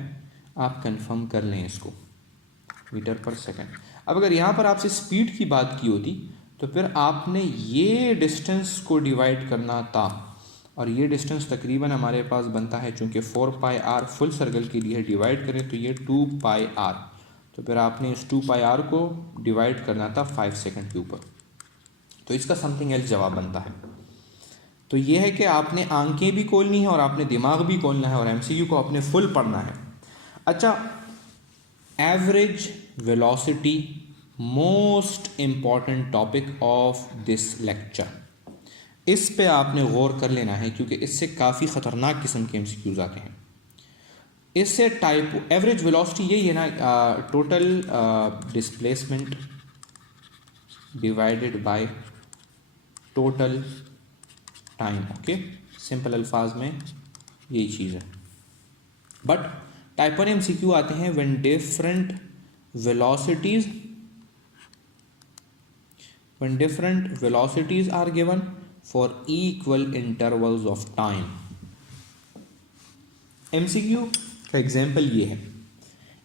आप कंफर्म कर लें इसको, मीटर पर सेकेंड। अब अगर यहाँ पर आपसे स्पीड की बात की होती तो फिर आपने ये डिस्टेंस को डिवाइड करना था, और ये डिस्टेंस तकरीबन हमारे पास बनता है, चूँकि 4πr फुल सर्कल के लिए डिवाइड करें तो ये 2πr, तो फिर आपने इस 2πr को डिवाइड करना था 5 सेकंड के ऊपर। तो इसका समथिंग एल्स जवाब बनता है। तो ये है कि आपने आंखें भी खोलनी है और आपने दिमाग भी खोलना है और एमसीक्यू को आपने फुल पढ़ना है। अच्छा, average velocity, most important topic of this lecture. इस पे आपने गौर कर लेना है क्योंकि इससे काफ़ी ख़तरनाक किस्म के एमसीक्यूज आते हैं। इससे टाइप एवरेज वेलोसिटी यही है ना, total displacement divided by total time. Okay, simple अल्फाज में यही चीज़ है। बट टाइप 1 एमसीक्यू आते हैं when different velocities are given for equal intervals of time. MCQ का एग्जाम्पल ये है,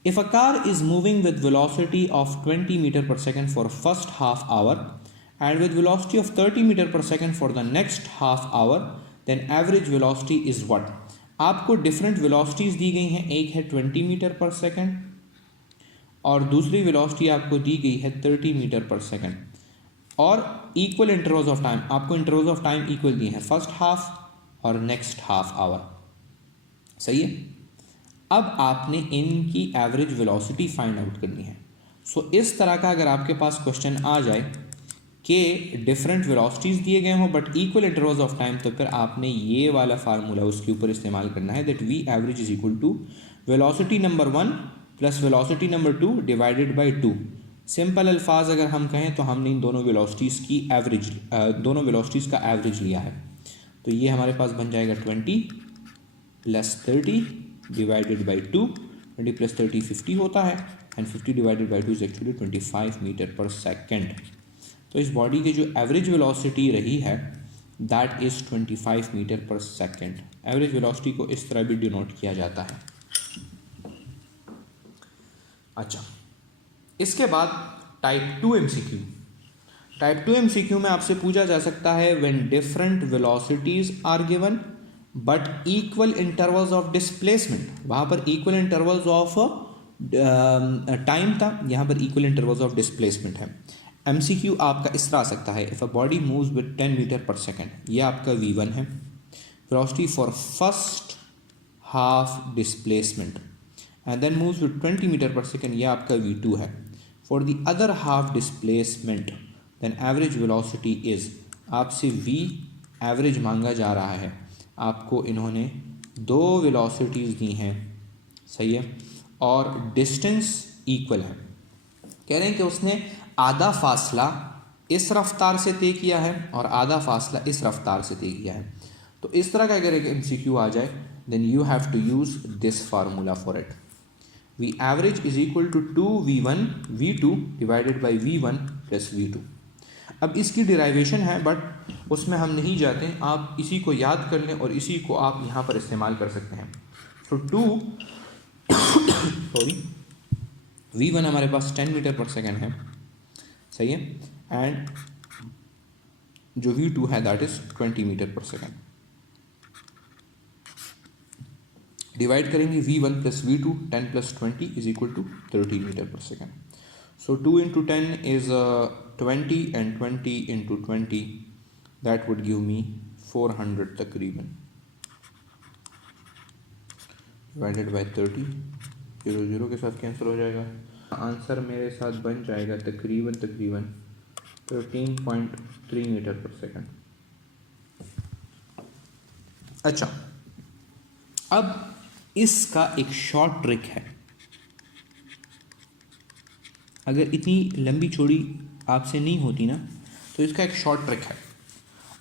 if a car is moving with velocity of 20 metre per second for first half hour and with velocity of 30 meter per second for the next half hour, then average velocity is what? आपको different velocities दी गई हैं, एक है 20 metre per second और दूसरी velocity आपको दी गई है 30 मीटर पर सेकेंड और इक्वल इंटरवल्स ऑफ टाइम, आपको इंटरवल्स ऑफ टाइम इक्वल दिए हैं, फर्स्ट हाफ और नेक्स्ट हाफ आवर। सही है। अब आपने इनकी एवरेज वेलोसिटी फाइंड आउट करनी है। सो इस तरह का अगर आपके पास क्वेश्चन आ जाए कि डिफरेंट वेलोसिटीज़ दिए गए हों but equal intervals of time, तो फिर आपने ये वाला फार्मूला उसके ऊपर इस्तेमाल करना है, that V average is equal to velocity number 1 plus velocity number 2 divided by 2। Simple अल्फाज अगर हम कहें तो हमने इन दोनों वेलोसिटीज़ की एवरेज, दोनों वेलोसिटीज़ का एवरेज लिया है। तो ये हमारे पास बन जाएगा 20 प्लस 30 डिवाइडेड बाई 2। 20 प्लस 30 50 होता है and 50 divided by 2 is actually 25 metre per second. तो इस बॉडी की जो एवरेज वेलोसिटी रही है that is 25 metre per second. Average velocity को इस तरह भी डिनोट किया जाता है। अच्छा, इसके बाद टाइप 2 एमसीक्यू। टाइप 2 एमसीक्यू में आपसे पूछा जा सकता है when different velocities are given but equal intervals of displacement. वहाँ पर इक्वल इंटरवल्स ऑफ टाइम था, यहाँ पर इक्वल इंटरवल्स ऑफ डिस्प्लेसमेंट है। एमसीक्यू आपका इस तरह आ सकता है, if a body moves with 10 metre per second, ये आपका V1 है, velocity for first half displacement and then moves with 20 metre per second, ये आपका V2 है, for the other half displacement then average velocity is. आपसे V average मांगा जा रहा है, आपको इन्होंने दो वेलोसिटीज़ दी हैं, सही है, और डिस्टेंस इक्वल है। कह रहे हैं कि उसने आधा फासला इस रफ्तार से तय किया है और आधा फासला इस रफ्तार से तय किया है। तो इस तरह का अगर एक एमसीक्यू आ जाए then you have to use this formula for it. V average is equal to 2v1 v2 divided by v1 plus v2। अब इसकी डिराइवेशन है बट उसमें हम नहीं जाते, आप इसी को याद कर लें और इसी को आप यहाँ पर इस्तेमाल कर सकते हैं। तो v1 हमारे पास 10 मीटर पर सेकेंड है, सही है, एंड जो v2 है that is 20 metre per second. Divide करेंगे v1 plus v2, 10 plus 20 is equal to 30 metre per second. So 2 into 10 is 20 and 20 into 20 that would give me 400 तकरीबन, divided by 30, 0 0 के साथ cancel हो जाएगा। आंसर मेरे साथ बन जाएगा तकरीबन 13.3 मीटर पर सेकेंड। अच्छा, अब इसका एक शॉर्ट ट्रिक है। अगर इतनी लंबी चौड़ी आपसे नहीं होती ना तो इसका एक शॉर्ट ट्रिक है,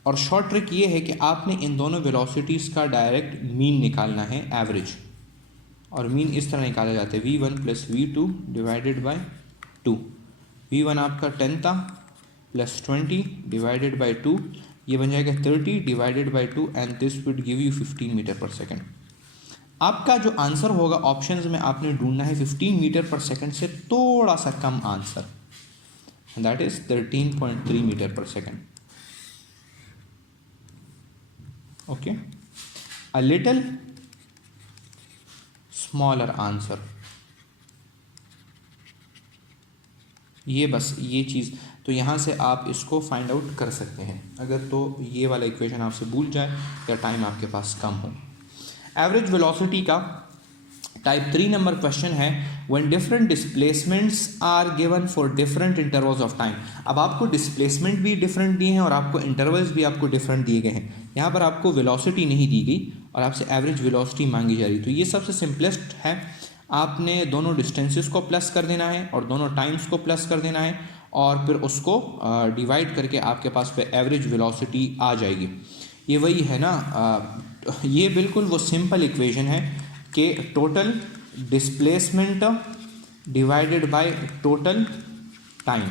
और शॉर्ट ट्रिक ये है कि आपने इन दोनों वेलोसिटीज़ का डायरेक्ट मीन निकालना है, एवरेज। और मीन इस तरह निकाला जाता है, v1 plus v2 divided by 2। v1 आपका 10 था प्लस 20 डिवाइडेड बाई 2, ये बन जाएगा 30 divided by 2 and this would give you 15 metre per second. आपका जो आंसर होगा ऑप्शंस में आपने ढूंढना है 15 मीटर पर सेकेंड से थोड़ा सा कम answer, that is 13.3 metre per second. Okay, a little smaller answer, ये बस ये चीज़। तो तो यहाँ से आप इसको फाइंड आउट कर सकते हैं अगर तो ये वाला इक्वेशन आपसे भूल जाए या टाइम आपके पास कम हो। एवरेज वेलोसिटी का टाइप 3 नंबर क्वेश्चन है when different displacements are given for different intervals of time. अब आपको डिस्प्लेसमेंट भी डिफरेंट दिए हैं और आपको इंटरवल्स भी आपको डिफरेंट दिए गए हैं। यहाँ पर आपको वेलोसिटी नहीं दी गई और आपसे एवरेज वेलोसिटी मांगी जा रही। तो ये सबसे सिंपलेस्ट है, आपने दोनों डिस्टेंसेस को प्लस कर देना है और दोनों टाइम्स को प्लस कर देना है और फिर उसको डिवाइड करके आपके पास फिर एवरेज वेलोसिटी आ जाएगी। ये वही है ना, ये बिल्कुल वो सिंपल इक्वेशन है कि total displacement divided by total time.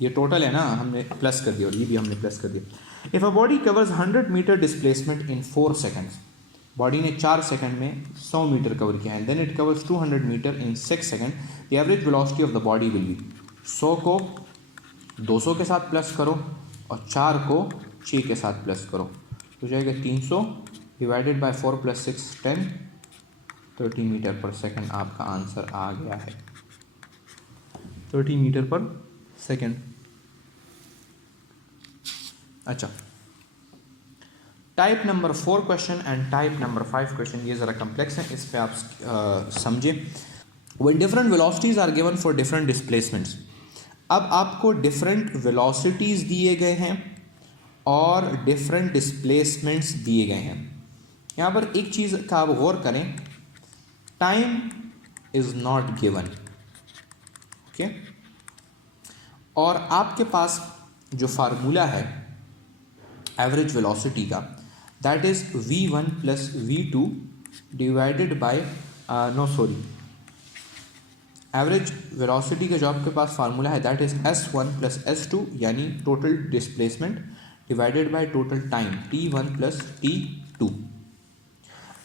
ये टोटल है ना, हमने प्लस कर दिया और ये भी हमने प्लस कर दिया। If a body covers 100 metre displacement in 4 seconds, body ने 4 सेकंड में 100 मीटर कवर किया है, then it covers 200 metre in 6 second, the average velocity of the body will be. 100 को 200 के साथ प्लस करो और 4 को 6 के साथ प्लस करो तो जाएगा 300 divided by 4 + 6 10 30 metre per second. आपका आंसर आ गया है 30 मीटर पर सेकंड। अच्छा, type number 4 question and type number 5 question ये ज़रा कम्प्लेक्स है, इस पर आप समझें। When different velocities are given for different displacements, अब आपको डिफरेंट वेलोसिटीज़ दिए गए हैं और डिफरेंट डिस्प्लेसमेंट्स दिए गए हैं। यहाँ पर एक चीज़ का आप गौर करें, time is not given, okay, और आपके पास जो फार्मूला है एवरेज वेलोसिटी का, that is v1 + v2 divided by average velocity का जो आपके पास फार्मूला है दैट इज़ s1 + s2 यानी total displacement divided by total time t1 + t2।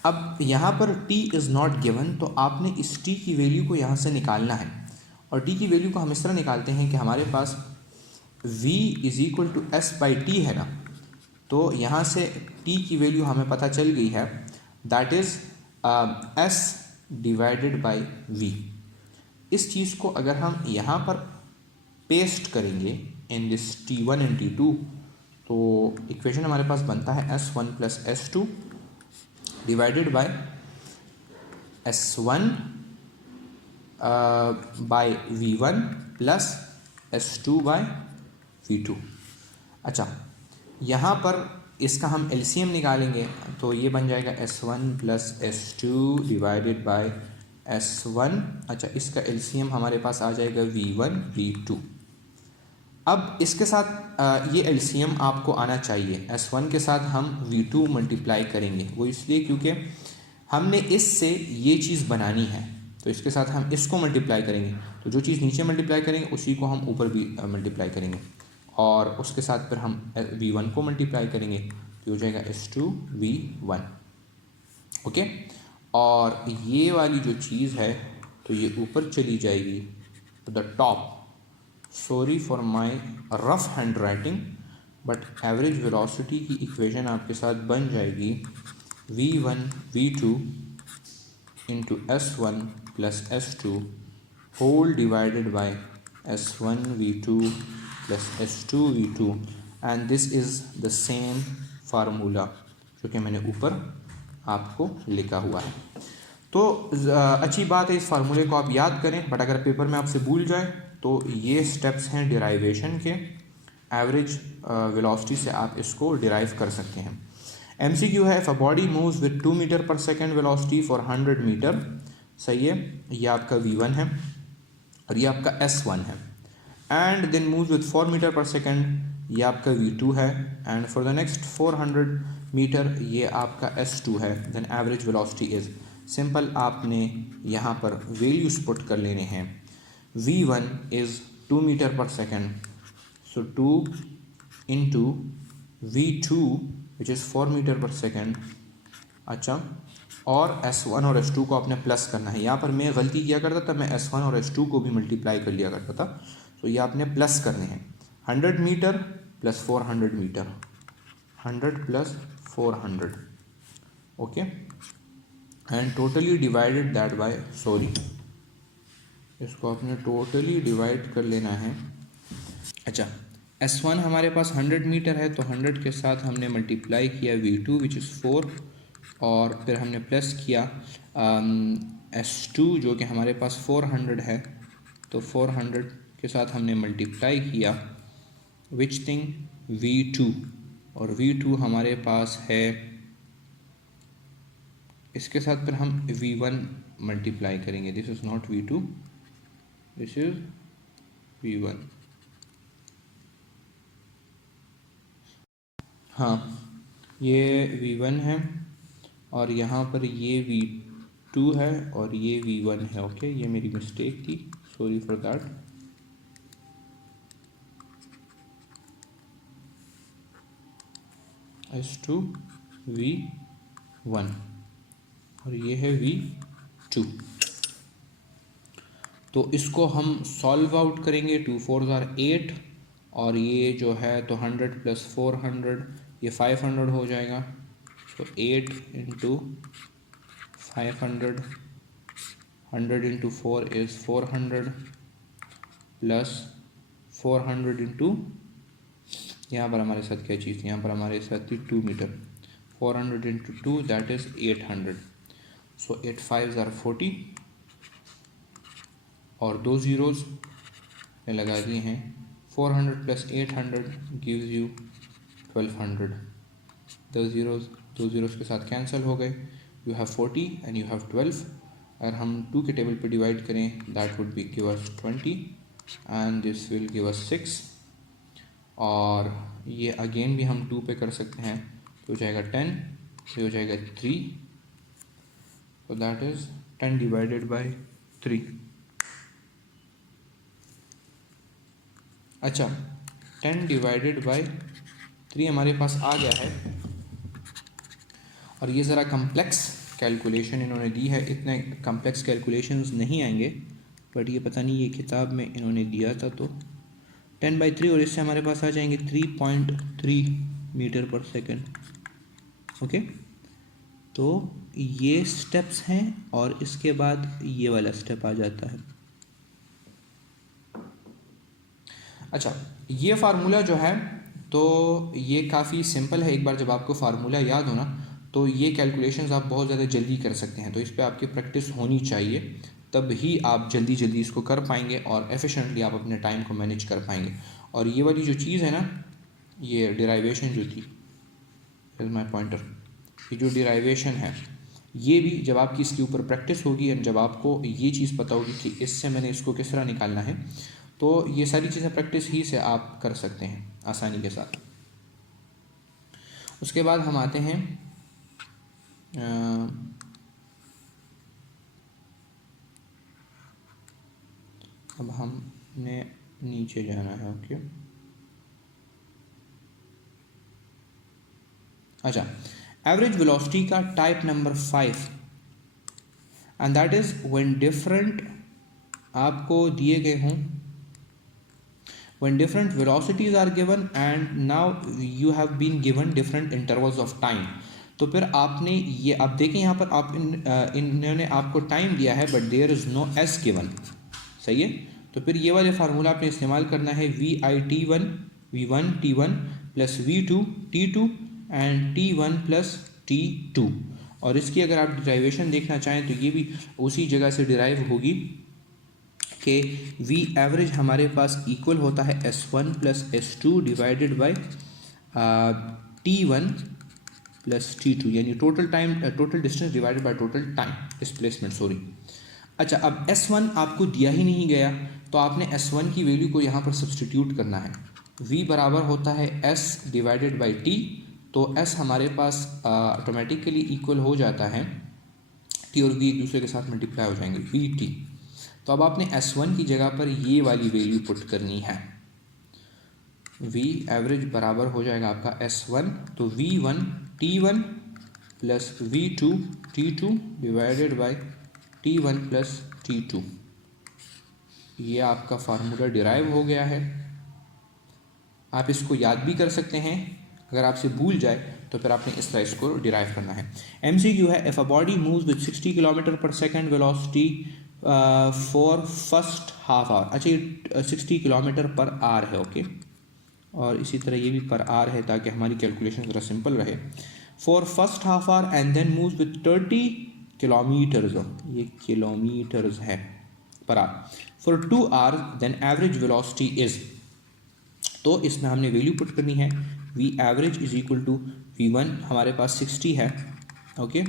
अब यहाँ पर t इज़ नॉट गिवन तो आपने इस t की वैल्यू को यहाँ से निकालना है और t की वैल्यू को हम इस तरह निकालते हैं कि हमारे पास v = s/t है ना, तो यहाँ से t की वैल्यू हमें पता चल गई है that is s divided by v। इस चीज़ को अगर हम यहाँ पर पेस्ट करेंगे in this t1 and t2 तो इक्वेशन हमारे पास बनता है s1 + s2 divided by s1 by v1 plus s2 by v2। अच्छा, यहाँ पर इसका हम LCM निकालेंगे तो ये बन जाएगा s1 + s2 divided by s1। अच्छा, इसका LCM हमारे पास आ जाएगा v1 v2। अब इसके साथ ये LCM आपको आना चाहिए, s1 के साथ हम v2 मल्टीप्लाई करेंगे, वो इसलिए क्योंकि हमने इससे ये चीज़ बनानी है तो इसके साथ हम इसको मल्टीप्लाई करेंगे, तो जो चीज़ नीचे मल्टीप्लाई करेंगे उसी को हम ऊपर भी मल्टीप्लाई करेंगे और उसके साथ फिर हम v1 को मल्टीप्लाई करेंगे तो हो जाएगा s2 v1, ओके। और ये वाली जो चीज़ है तो ये ऊपर चली जाएगी to the top. Sorry for my rough handwriting, but average velocity की इक्वेशन आपके साथ बन जाएगी v1 v2 into s1 + s2 whole divided by s1 v2 + s2 v2 and this is the same formula जो कि मैंने ऊपर आपको लिखा हुआ है। तो अच्छी बात है, इस फार्मूले को आप याद करें, बट अगर पेपर में आपसे भूल जाए तो ये स्टेप्स हैं डिराइवेशन के, एवरेज वेलोसिटी से आप इसको डिराइव कर सकते हैं। MCQ है, if a body moves with 2 metre per second velocity for 100 metre, सही है, ये आपका v1 है और ये आपका s1 है, and then moves with 4 metre per second, ये आपका v2 है, and for the next 400 metre ये आपका s2 है, then average velocity is, simple आपने यहाँ पर वैल्यूज पुट कर लेने हैं। v1 is 2 metre per second, so 2 into v2 which is 4 metre per second. अच्छा, और s1 और s2 को आपने प्लस करना है। यहाँ पर मैं गलती किया करता था, मैं s1 और s2 को भी मल्टीप्लाई कर लिया करता था, तो ये आपने प्लस करने हैं। 100 metre plus 400 metre, 100 + 400, okay, and totally divided that by, sorry इसको आपने टोटली डिवाइड कर लेना है अच्छा, S1 हमारे पास 100 मीटर है, तो 100 के साथ हमने मल्टीप्लाई किया V2 विच इज़ 4, और फिर हमने प्लस किया S2 जो कि हमारे पास 400 है, तो 400 के साथ हमने मल्टीप्लाई किया विच थिंग V2, और V2 हमारे पास है, इसके साथ फिर हम V1 मल्टीप्लाई करेंगे। This is not V2, this is V1। हाँ, ये V1 है और यहाँ पर ये V2 है और ये V1 है। ओके, ये मेरी मिस्टेक थी, sorry for that. S2 V1 और ये है V2। तो इसको हम सॉल्व आउट करेंगे। 2 4 आर 8 और ये जो है तो 100 प्लस 400 ये 500 हो जाएगा। तो 8 into 500, 100 into 4 is 400 plus 400 into, यहाँ पर हमारे साथ क्या चीज़ थी, यहाँ पर हमारे साथ थी 2 metre. 400 into 2 that is 800। So 8 5 are 40 और 2 ज़ीरोज़ ने लगा दिए हैं। 400 प्लस 800 गिव्स यू 1200। 2 ज़ीरोज़ के साथ कैंसिल हो गए। You have 40 and you have 12। अगर हम 2 के टेबल पे डिवाइड करें that would be give us 20 and this will give us 6। और ये अगेन भी हम 2 पे कर सकते हैं, तो हो जाएगा 10, ये हो जाएगा 3, तो दैट इज़ 10 डिवाइडेड बाय 3। अच्छा, 10 डिवाइडेड बाय 3 हमारे पास आ गया है। और ये ज़रा कम्प्लेक्स कैलकुलेशन इन्होंने दी है, इतने कम्प्लेक्स कैलकुलेशंस नहीं आएंगे, बट ये पता नहीं ये किताब में इन्होंने दिया था। तो 10/3 और इससे हमारे पास आ जाएंगे 3.3 मीटर पर सेकंड। ओके, तो ये स्टेप्स हैं और इसके बाद ये वाला स्टेप आ जाता है। अच्छा, ये फार्मूला जो है तो ये काफ़ी सिंपल है। एक बार जब आपको फार्मूला याद हो ना, तो ये कैलकुलेशंस आप बहुत ज़्यादा जल्दी कर सकते हैं। तो इस पर आपकी प्रैक्टिस होनी चाहिए, तब ही आप जल्दी जल्दी इसको कर पाएंगे और एफिशिएंटली आप अपने टाइम को मैनेज कर पाएंगे। और ये वाली जो चीज़ है ना, ये डिराइवेशन जो थी, इज माई पॉइंटर, ये जो डिराइवेशन है, ये भी जब आपकी इसके ऊपर प्रैक्टिस होगी एंड जब आपको ये चीज़ पता होगी कि इससे मैंने इसको किस तरह निकालना है, तो ये सारी चीज़ें प्रैक्टिस ही से आप कर सकते हैं आसानी के साथ। उसके बाद हम आते हैं अब हमने नीचे जाना है। ओके, अच्छा, एवरेज वेलोसिटी का type number 5 and that is when different आपको दिए गए हों, when different velocities are given and now you have been given different intervals of time। तो फिर आपने ये, आप देखें यहाँ पर आप इन्होंने आपको टाइम दिया है but there is no S given, सही है। तो फिर ये वाले फार्मूला आपने इस्तेमाल करना है, VI V1 T1 plus V2 T2 and T1 plus T2। और इसकी अगर आप डिराइवेशन देखना चाहें तो ये भी उसी जगह से डिराइव होगी कि V एवरेज हमारे पास इक्वल होता है S1 plus S2 divided bye T1 plus T2, यानी total distance divided by total time displacement, sorry. अच्छा, अब S1 आपको दिया ही नहीं गया, तो आपने S1 की वैल्यू को यहाँ पर सब्सटीट्यूट करना है। V बराबर होता है S डिवाइडेड बाई T, तो S हमारे पास ऑटोमेटिकली इक्वल हो जाता है T और V एक दूसरे के साथ मल्टीप्लाई हो जाएंगे, VT। तो अब आपने S1 की जगह पर ये वाली वैल्यू पुट करनी है। V एवरेज बराबर हो जाएगा आपका S1, तो V1 T1 plus V2 T2 divided by T1 plus T2। ये आपका फार्मूला डिराइव हो गया है। आप इसको याद भी कर सकते हैं, अगर आपसे भूल जाए तो फिर आपने इस तरह इसको डिराइव करना है। MCQ है, if a body moves with 60 kilometre per second velocity for first half hour. अच्छा, ये 60 किलोमीटर पर आवर है। ओके, और इसी तरह ये भी पर आर है ताकि हमारी कैलकुलेशन ज़रा सिंपल रहे। For first half hour and then move with 30 kilometres, ये किलोमीटर्स है per hour, for 2 hours then average velocity is, तो इसमें हमने वैल्यू पुट करनी है V average is equal to V1 हमारे पास 60 है। ओके,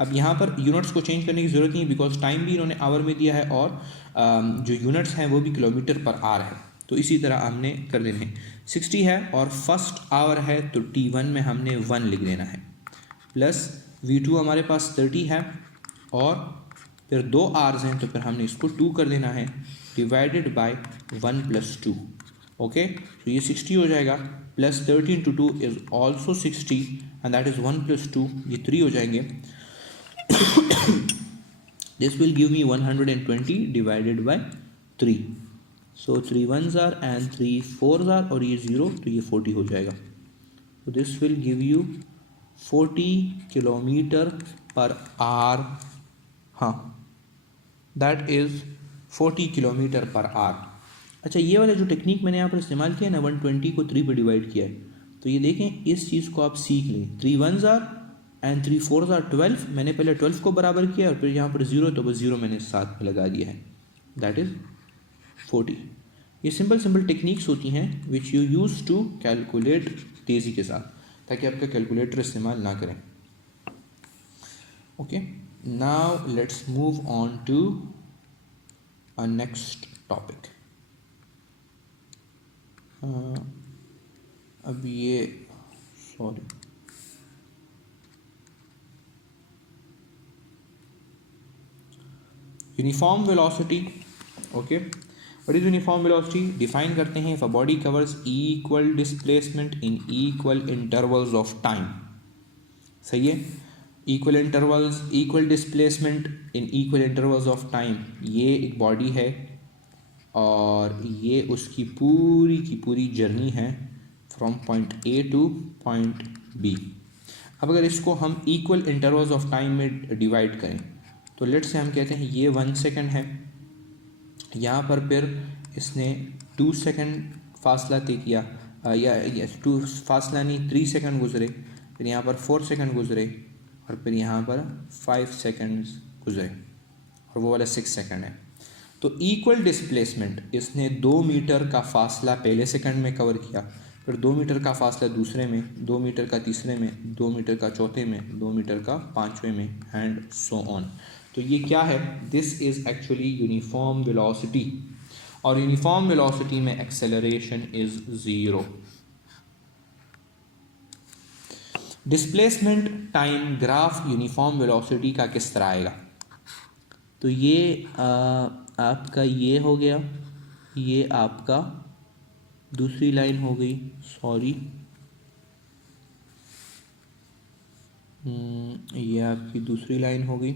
अब यहाँ पर यूनिट्स को चेंज करने की ज़रूरत नहीं बिकॉज टाइम भी इन्होंने आवर में दिया है और जो यूनिट्स हैं वो भी किलोमीटर पर आवर है, तो इसी तरह हमने कर देने हैं। 60 है और फर्स्ट आवर है तो T1 में हमने 1 लिख देना है, प्लस V2 हमारे पास 30 है और फिर 2 आवर्स हैं तो फिर हमने इसको 2 कर देना है डिवाइडेड बाय 1 + 2। ओके, तो ये 60 हो जाएगा, plus 13 × 2 is also 60 and that is 1 + 2, ये 3 हो जाएंगे। This will give me 120 divided by 3, so 3 1s are and 3 4s are और ये 0 तो ये 40 हो जाएगा। तो this will give you 40 kilometre per hour, हाँ that is 40 kilometre per hour. अच्छा, ये वाला जो टेक्निक मैंने यहाँ पर इस्तेमाल किया ना, 120 को 3 पे डिवाइड किया है, तो ये देखें इस चीज़ को आप सीख लें। 3 1s are and 3 4s are 12, मैंने पहले 12 को बराबर किया और फिर यहाँ पर 0 तो बस 0 मैंने साथ में लगा दिया है, दैट इज़ 40। ये सिंपल टेक्निक्स होती हैं which you use to calculate तेज़ी के साथ, ताकि आपका कैलकुलेटर इस्तेमाल ना करें। Okay, now let's move on to a next topic. अब ये sorry uniform velocity. Okay, what is uniform velocity? Define करते हैं if a body covers equal displacement in equal intervals of time. सही है, equal intervals, equal displacement in equal intervals of time, ये एक body है और ये उसकी पूरी की पूरी जर्नी है from point A to point B. अब अगर इसको हम इक्वल इंटरवल्स ऑफ टाइम में डिवाइड करें तो लेट्स से हम कहते हैं ये 1 सेकंड है, यहाँ पर फिर इसने 2 सेकंड फासला तय किया, या 2 फासला नहीं 3 सेकंड गुजरे, फिर यहाँ पर 4 सेकंड गुजरे और फिर यहाँ पर 5 सेकंड्स गुजरे और वो वाला 6 सेकंड है। तो इक्वल डिस्प्लेसमेंट, इसने 2 मीटर का फासला पहले सेकंड में कवर किया, फिर 2 मीटर का फासला दूसरे में, 2 मीटर का तीसरे में, 2 मीटर का चौथे में, 2 मीटर का पाँचवें में एंड सो ऑन। तो ये क्या है? This is actually uniform velocity, और यूनिफॉर्म वेलोसिटी में acceleration is 0। Displacement time graph uniform velocity का किस तरह आएगा? तो ये आपका ये हो गया, ये आपका दूसरी लाइन हो गई, सॉरी ये आपकी दूसरी लाइन हो गई,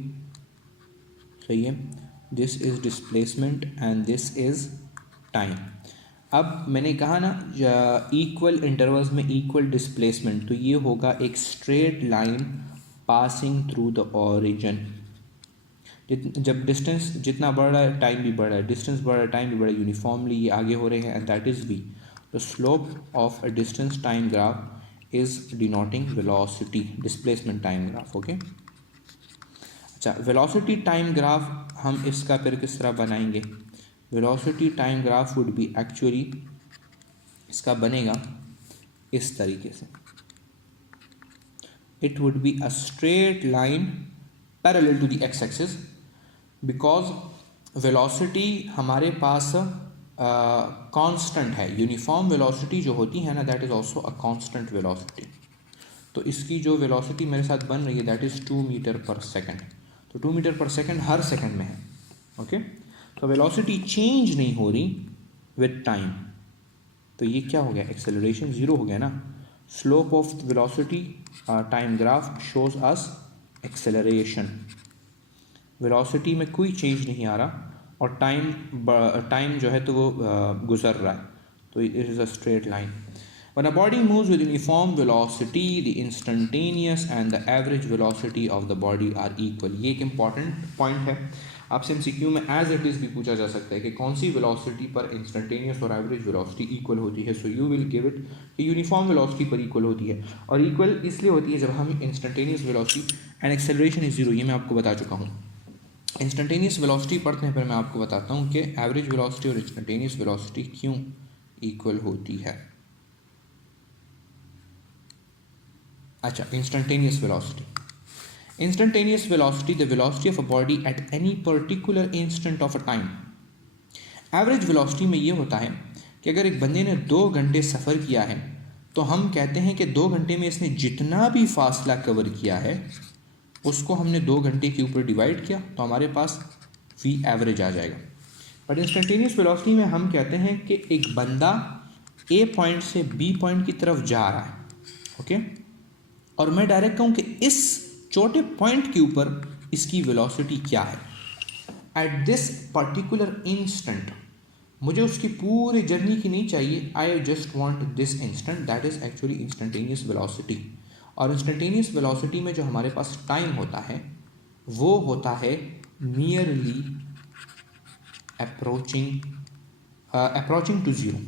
सही है। This is displacement and this is time. अब मैंने कहा ना इक्वल इंटरवल्स में इक्वल डिस्प्लेसमेंट, तो ये होगा एक straight line passing through the origin. जब डिस्टेंस जितना बढ़ रहा है टाइम भी बढ़ रहा है, डिस्टेंस बढ़ रहा है टाइम भी बढ़ रहा है, यूनिफॉर्मली ये आगे हो रहे हैं and that is V. The slope of a distance time graph is denoting velocity, displacement time graph. Okay, अच्छा वेलोसिटी टाइम ग्राफ हम इसका फिर किस तरह बनाएंगे? Velocity time graph would be actually, इसका बनेगा इस तरीके से, it would be a straight line parallel to the X axis, because velocity हमारे पास कांस्टेंट है। यूनिफॉर्म वेलोसिटी जो होती है ना, that is also a constant velocity. तो इसकी जो वेलोसिटी मेरे साथ बन रही है that is 2 metre per second. तो 2 मीटर पर सेकंड हर सेकंड में है। ओके, तो वेलोसिटी चेंज नहीं हो रही विद टाइम, तो ये क्या हो गया? एक्सेलरेशन 0 हो गया ना। Slope of velocity time graph shows us acceleration. Velocity में कोई चेंज नहीं आ रहा और टाइम जो है तो वो गुजर रहा है, तो it is a straight line. When a body moves with uniform velocity, the instantaneous and the average velocity of the body are equal. ये एक important point है, आपसे MCQ में as it is भी पूछा जा सकता है कि कौन सी velocity पर instantaneous और average velocity equal होती है. So you will give it कि uniform velocity पर equal होती है, और equal इसलिए होती है जब हम instantaneous velocity and acceleration is 0, ये मैं आपको बता चुका हूँ. इंस्टेंटेनियस वेलोसिटी पढ़ते हैं फिर मैं आपको बताता हूँ कि एवरेज वेलोसिटी और इंस्टेंटेनियस वेलोसिटी क्यों इक्वल होती है. अच्छा, instantaneous velocity. Instantaneous velocity, the velocity of a body at any particular instant of a time. Average velocity में ये होता है कि अगर एक बंदे ने 2 घंटे सफ़र किया है तो हम कहते हैं कि 2 घंटे में इसने जितना भी फासला कवर किया है उसको हमने 2 घंटे के ऊपर डिवाइड किया तो हमारे पास v एवरेज आ जाएगा. बट इंस्टेंटेनियस वेलोसिटी में हम कहते हैं कि एक बंदा A पॉइंट से B पॉइंट की तरफ जा रहा है, ओके, और मैं डायरेक्ट कहूँ कि इस छोटे पॉइंट के ऊपर इसकी वेलोसिटी क्या है एट दिस पर्टिकुलर इंस्टेंट. मुझे उसकी पूरी जर्नी की नहीं चाहिए, I just want this instant, that is actually instantaneous velocity. और इंस्टेंटेनियस वेलोसिटी में जो हमारे पास टाइम होता है वो होता है nearly approaching to zero.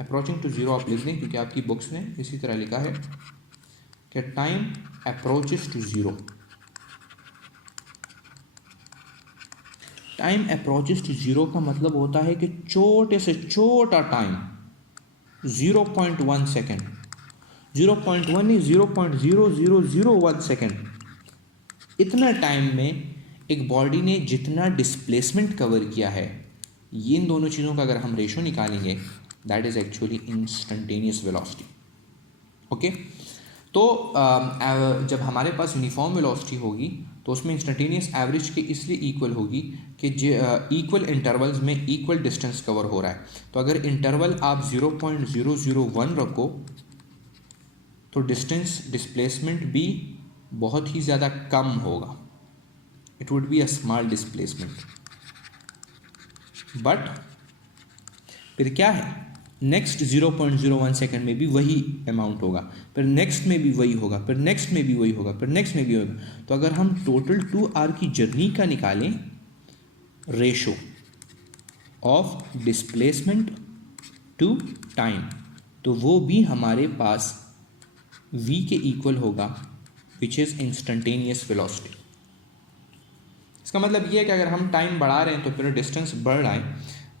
Approaching to zero आप लिख दें क्योंकि आपकी बुक्स ने इसी तरह लिखा है कि time approaches to zero. Time approaches to zero का मतलब होता है कि छोटे से छोटा टाइम 0.1 सेकेंड, 0.1 नहीं 0.0001 सेकेंड, इतना टाइम में एक बॉडी ने जितना डिस्प्लेसमेंट कवर किया है, ये इन दोनों चीज़ों का अगर हम रेशो निकालेंगे that is actually instantaneous velocity. Okay, तो जब हमारे पास यूनिफॉर्म वेलोसिटी होगी तो उसमें इंस्टेंटेनियस एवरेज के इसलिए इक्वल होगी कि इक्वल इंटरवल्स में इक्वल डिस्टेंस कवर हो रहा है. तो अगर इंटरवल आप 0.001 रखो तो डिस्प्लेसमेंट भी बहुत ही ज़्यादा कम होगा, it would be a small displacement. But फिर क्या है, नेक्स्ट 0.01 सेकेंड में भी वही अमाउंट होगा, फिर नेक्स्ट में भी वही होगा, फिर नेक्स्ट में भी वही होगा, फिर नेक्स्ट में भी होगा. तो अगर हम टोटल 2 आवर की जर्नी का निकालें ratio of displacement to time तो वो भी हमारे पास v के इक्वल होगा विच इज़ इंस्टेंटेनियस वेलोसिटी. इसका मतलब ये है कि अगर हम टाइम बढ़ा रहे हैं तो फिर डिस्टेंस बढ़ रहा है,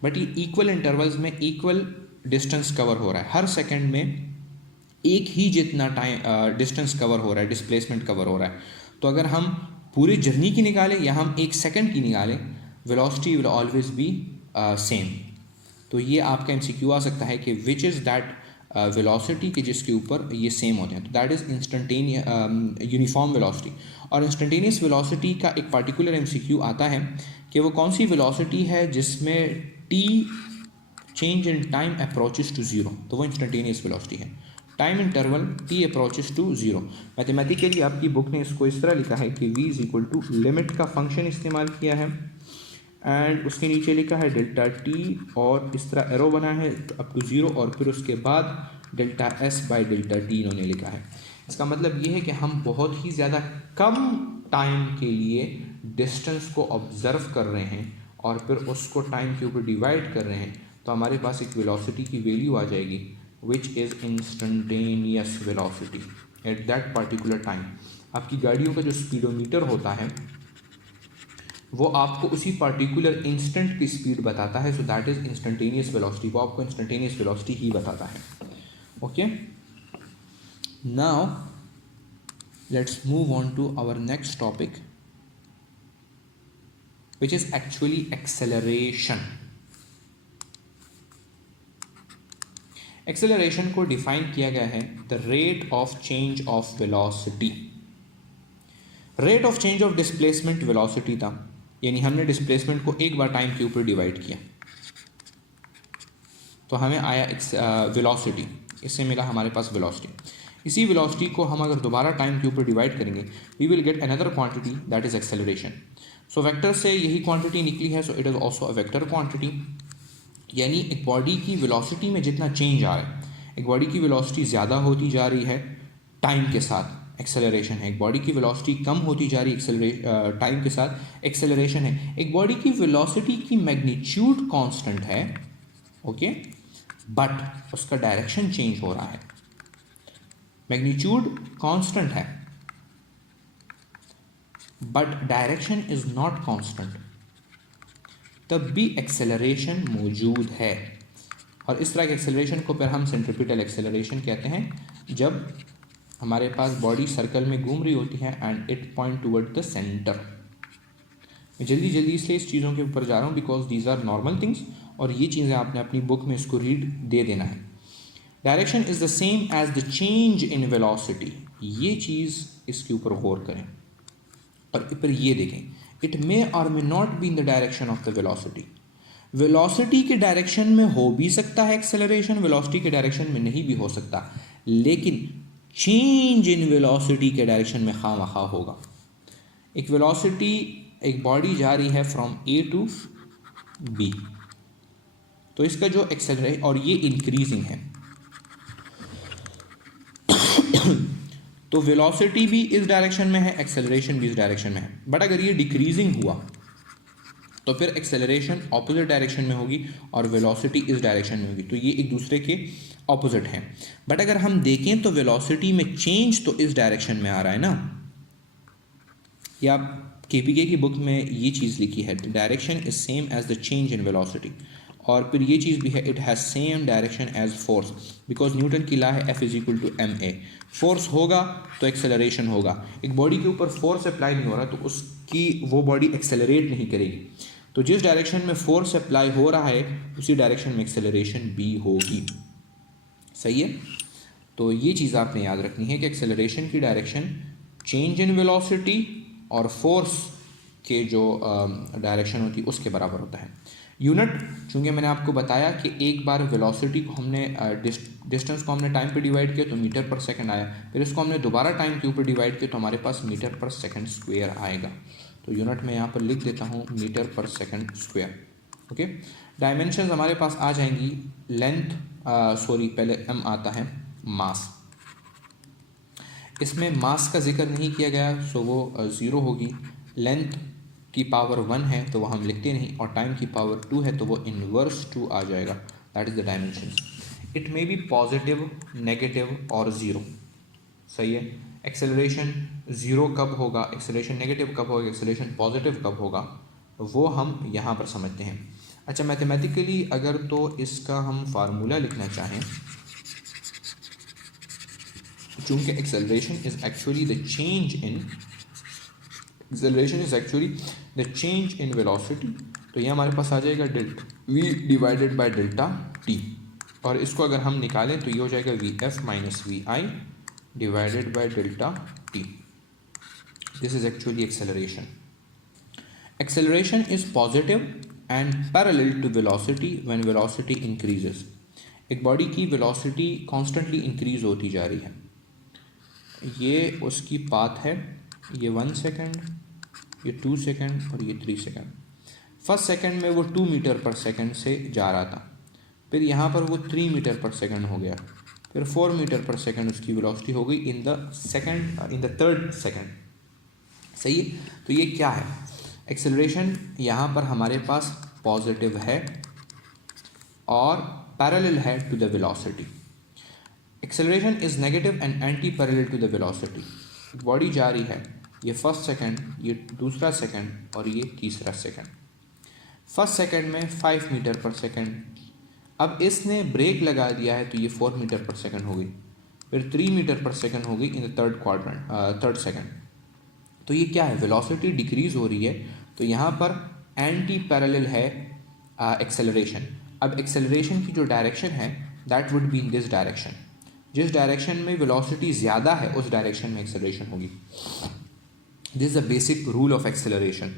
बट ये इक्वल इंटरवल्स में इक्वल डिस्टेंस कवर हो रहा है. हर सेकंड में एक ही जितना टाइम डिस्टेंस कवर हो रहा है, डिस्प्लेसमेंट कवर हो रहा है. तो अगर हम पूरी जर्नी की निकालें या हम 1 सेकंड की निकालें, velocity will always B same. तो ये आपका MCQ आ सकता है कि विच इज़ दैट वेलोसिटी के जिसके ऊपर ये सेम होते हैं. तो that is instantaneous uniform velocity. और इंस्टेंटेनियस वेलोसिटी का एक पर्टिकुलर MCQ आता है कि वो कौन सी वेलोसिटी है जिसमें t change in time approaches to zero, तो वो इंस्टेंटेनियस वेलोसिटी है. Time interval t approaches to zero. Mathematically आपकी बुक ने इसको इस तरह लिखा है कि v is equal to limit का फंक्शन इस्तेमाल किया है एंड उसके नीचे लिखा है डेल्टा t और इस तरह एरो बना है अप टू ज़ीरो और फिर उसके बाद delta s by delta t इन्होंने लिखा है. इसका मतलब ये है कि हम बहुत ही ज़्यादा कम टाइम के लिए डिस्टेंस को ऑब्ज़र्व कर रहे हैं और फिर उसको टाइम के ऊपर डिवाइड कर रहे हैं, तो हमारे पास एक वेलोसिटी की वैल्यू आ जाएगी which is instantaneous velocity at that particular time. आपकी गाड़ियों का जो स्पीडोमीटर होता है वो आपको उसी पर्टिकुलर इंस्टेंट की स्पीड बताता है, so that is instantaneous velocity. वो आपको इंस्टेंटेनियस वेलोसिटी ही बताता है. Okay, now let's move on to our next topic which is actually acceleration. Acceleration को डिफाइन किया गया है the rate of change of velocity. rate of change of displacement velocity था, यानी हमने डिस्प्लेसमेंट को एक बार टाइम के ऊपर डिवाइड किया तो हमें आया वेलोसिटी, इससे मिला हमारे पास वेलोसिटी. इसी वेलोसिटी को हम अगर दोबारा टाइम के ऊपर डिवाइड करेंगे we will get another quantity that is acceleration. So vector से यही क्वांटिटी निकली है, so it is also a vector quantity. यानी एक बॉडी की वेलोसिटी में जितना चेंज आ रहा है, एक बॉडी की वेलोसिटी ज़्यादा होती जा रही है टाइम के साथ, एक्सेलरेशन है। एक बॉडी की वेलोसिटी कम होती जा रही है टाइम के साथ, एक्सेलरेशन है। एक बॉडी की वेलोसिटी की मैग्नीट्यूड कांस्टेंट है, ओके, बट उसका डायरेक्शन चेंज हो रहा है। मैग्नीट्यूड कांस्टेंट है but direction is not constant, तब भी एक्सेलरेशन मौजूद है। और इस तरह के एक्सेलरेशन को फिर हम सेंट्रीपिटल एक्सेलरेशन कहते हैं, जब हमारे पास बॉडी सर्कल में घूम रही होती है and it point toward the centre. मैं जल्दी जल्दी इसलिए इस चीज़ों के ऊपर जा रहा हूँ because these are normal things, और ये चीज़ें आपने अपनी बुक में इसको रीड दे देना है। Direction is the same as the change in velocity, ये चीज़ इसके ऊपर गौर करें और फिर ये देखें, इट मे और may not be in the direction of the velocity. Velocity के डायरेक्शन में हो भी सकता है एक्सेलरेशन, वेलोसिटी के डायरेक्शन में नहीं भी हो सकता, लेकिन चेंज इन वेलोसिटी के डायरेक्शन में खामखा होगा। एक वेलोसिटी, एक बॉडी जा रही है फ्रॉम ए टू बी, तो इसका जो एक्सेलरेशन, और ये इंक्रीजिंग है, तो वेलोसिटी भी इस डायरेक्शन में है, एक्सेलरेशन भी इस डायरेक्शन में है। बट अगर ये डिक्रीजिंग हुआ तो फिर एक्सेलरेशन ऑपोजिट डायरेक्शन में होगी और वेलोसिटी इस डायरेक्शन में होगी, तो ये एक दूसरे के ऑपोजिट हैं। बट अगर हम देखें तो वेलोसिटी में चेंज तो इस डायरेक्शन में आ रहा है ना, या केपीके की बुक में ये चीज़ लिखी है, the direction is same as the change in velocity. और फिर ये चीज़ भी है, it has same direction as force, because Newton की लॉ है F is equal to M A. Force होगा तो एक्सेलरेशन होगा। एक बॉडी के ऊपर फोर्स अप्लाई नहीं हो रहा तो उसकी वो बॉडी एक्सेलरेट नहीं करेगी, तो जिस डायरेक्शन में फोर्स अप्लाई हो रहा है उसी डायरेक्शन में एक्सेलरेशन भी होगी। सही है, तो ये चीज़ आपने याद रखनी है कि एक्सेलरेशन की डायरेक्शन चेंज इन वेलोसिटी और फोर्स के जो डायरेक्शन होती है उसके बराबर होता है। यूनिट, चूँकि मैंने आपको बताया कि एक बार वेलोसिटी को हमने डिस्टेंस को हमने टाइम पे डिवाइड किया तो मीटर पर सेकंड आया, फिर इसको हमने दोबारा टाइम के ऊपर डिवाइड किया तो हमारे पास मीटर पर सेकंड स्क्वायर आएगा। तो यूनिट में यहाँ पर लिख देता हूँ metre per second square. Okay, dimension हमारे पास आ जाएंगी, लेंथ पहले एम आता है मास, इसमें मास का जिक्र नहीं किया गया सो वो 0 होगी। लेंथ की पावर 1 है तो वो हम लिखते नहीं, और टाइम की पावर 2 है तो वो इनवर्स 2 आ जाएगा, that is the dimension. It may be positive, negative और 0। सही है, एक्सेलरेशन 0 कब होगा, एक्सेलरेशन नेगेटिव कब होगा, एक्सेलरेशन पॉजिटिव कब होगा, वो हम यहाँ पर समझते हैं। अच्छा, मैथमेटिकली अगर तो इसका हम फार्मूला लिखना चाहें, चूँकि acceleration is actually the change in velocity, तो ये हमारे पास आ जाएगा delta v divided by delta t, और इसको अगर हम निकालें तो ये हो जाएगा V F minus V I divided by delta t। This is actually acceleration. Acceleration is positive and parallel to velocity when velocity increases. एक बॉडी की वेलोसिटी कॉन्स्टेंटली इंक्रीज होती जा रही है, ये उसकी पाथ है, ये 1 सेकेंड, ये 2 सेकेंड और ये 3 सेकेंड। फर्स्ट सेकेंड में वो 2 मीटर पर सेकेंड से जा रहा था, फिर यहाँ पर वो 3 मीटर पर सेकेंड हो गया, फिर 4 मीटर पर सेकेंड उसकी वेलोसिटी हो गई इन द थर्ड सेकेंड। सही है, तो ये क्या है, एक्सेलरेशन यहाँ पर हमारे पास पॉजिटिव है और पैरेलल है to the velocity. Acceleration is negative and anti parallel to the velocity. Body जा रही है, ये फर्स्ट सेकंड, ये दूसरा सेकंड और ये तीसरा सेकंड। फर्स्ट सेकंड में 5 मीटर पर सेकंड, अब इसने ब्रेक लगा दिया है तो ये 4 मीटर पर सेकंड हो गई, फिर 3 मीटर पर सेकंड हो गई इन द थर्ड सेकंड। तो ये क्या है, वेलोसिटी डिक्रीज हो रही है, तो यहाँ पर एंटी पैरेलल है एक्सेलरेशन। अब एक्सेलरेशन की जो डायरेक्शन है that would be in this direction, जिस डायरेक्शन में वेलोसिटी ज़्यादा है उस डायरेक्शन में एक्सेलरेशन होगी। This is the basic rule of acceleration.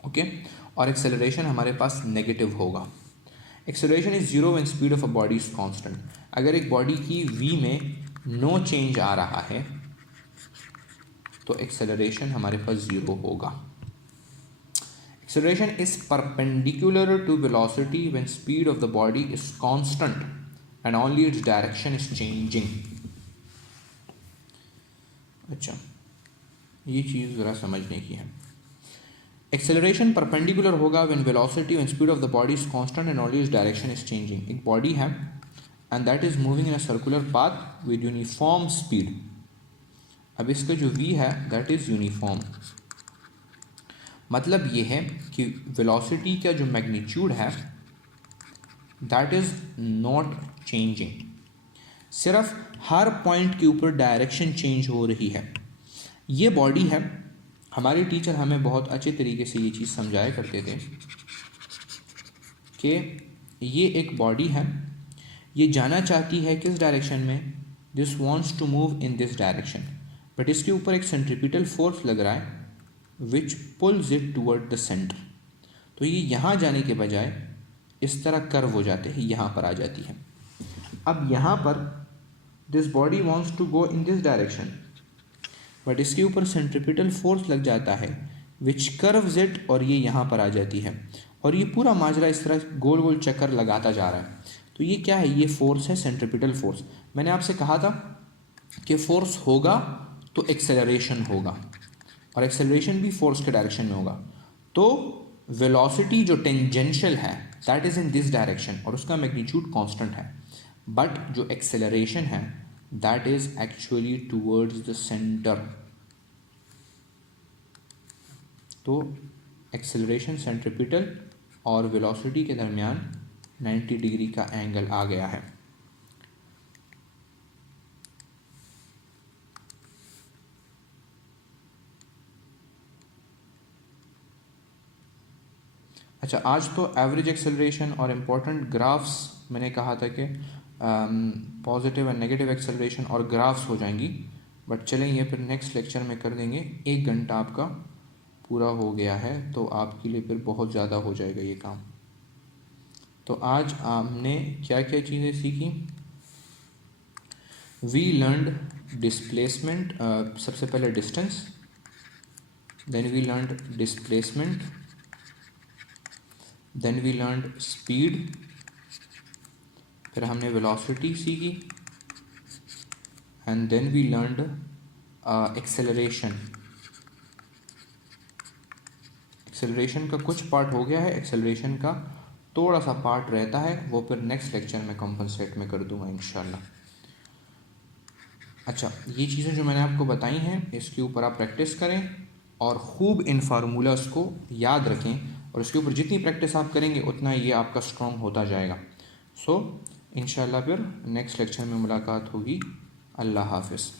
Okay, और एक्सेलरेशन हमारे पास नेगेटिव होगा। Acceleration is 0 when speed of a body is constant. अगर एक बॉडी की v में नो चेंज आ रहा है तो एक्सेलरेशन हमारे पास 0 होगा। Acceleration is perpendicular to velocity when speed of the body is constant and only its direction is changing. अच्छा, ये चीज़ ज़रा समझने की है. एक्सेलरेशन परपेंडिकुलर होगा when velocity and speed of the body is constant and only its direction is changing. एक body है and that is moving in a circular path with uniform speed. अब इसका जो v है that is uniform. मतलब ये है कि वेलोसिटी का जो मैग्नीट्यूड है दैट इज़ नॉट चेंजिंग, सिर्फ हर पॉइंट के ऊपर डायरेक्शन चेंज हो रही है. ये बॉडी है, हमारे टीचर हमें बहुत अच्छे तरीके से ये चीज़ समझाया करते थे कि ये एक बॉडी है, ये जाना चाहती है किस डायरेक्शन में, this wants to move in this direction, but इसके ऊपर एक सेंट्रीपिटल फोर्स लग रहा है which pulls it toward the centre. तो ये यहाँ जाने के बजाय इस तरह कर्व हो जाते हैं, यहाँ पर आ जाती है. अब यहाँ पर this body wants to go in this direction, but इसके ऊपर सेंट्रीपिटल फोर्स लग जाता है विच कर्व्स इट, और ये यहाँ पर आ जाती है, और ये पूरा माजरा इस तरह गोल गोल चक्कर लगाता जा रहा है. तो ये क्या है, ये फोर्स है, सेंट्रीपिटल फोर्स. मैंने आपसे कहा था कि फोर्स होगा तो एक्सेलरेशन होगा, और एक्सेलरेशन भी फोर्स के डायरेक्शन में होगा. तो वेलोसिटी जो टेंजेंशियल है that is in this direction और उसका मैग्नीट्यूड कांस्टेंट है, बट जो एक्सेलरेशन है that is actually towards the centre. तो एक्सेलरेशन सेंट्रीपिटल और वेलोसिटी के दरमियान 90 डिग्री का एंगल आ गया है. अच्छा, आज तो एवरेज एक्सेलरेशन और इम्पोर्टेंट ग्राफ्स मैंने कहा था कि पॉजिटिव एंड नेगेटिव एक्सेलरेशन और ग्राफ्स हो जाएंगी, बट चलें ये फिर नेक्स्ट लेक्चर में कर देंगे. 1 घंटा आपका पूरा हो गया है तो आपके लिए फिर बहुत ज़्यादा हो जाएगा ये काम. तो आज आपने क्या क्या चीज़ें सीखी. वी लर्नड डिस्प्लेसमेंट, सबसे पहले distance, then we learned displacement, then we learned speed, फिर हमने वेलोसिटी सीखी, and then we learned acceleration. Acceleration का कुछ पार्ट हो गया है, एक्सेलरेशन का थोड़ा सा पार्ट रहता है, वो फिर नेक्स्ट लेक्चर में कंपनसेट में कर दूंगा इंशाल्लाह. अच्छा, ये चीज़ें जो मैंने आपको बताई हैं इसके ऊपर आप प्रैक्टिस करें और ख़ूब इन फार्मूलाज को याद रखें, और इसके ऊपर जितनी प्रैक्टिस आप करेंगे उतना ये आपका स्ट्रॉन्ग होता जाएगा. सो इंशाल्लाह फिर नेक्स्ट लेक्चर में मुलाकात होगी. अल्लाह हाफ़िज़.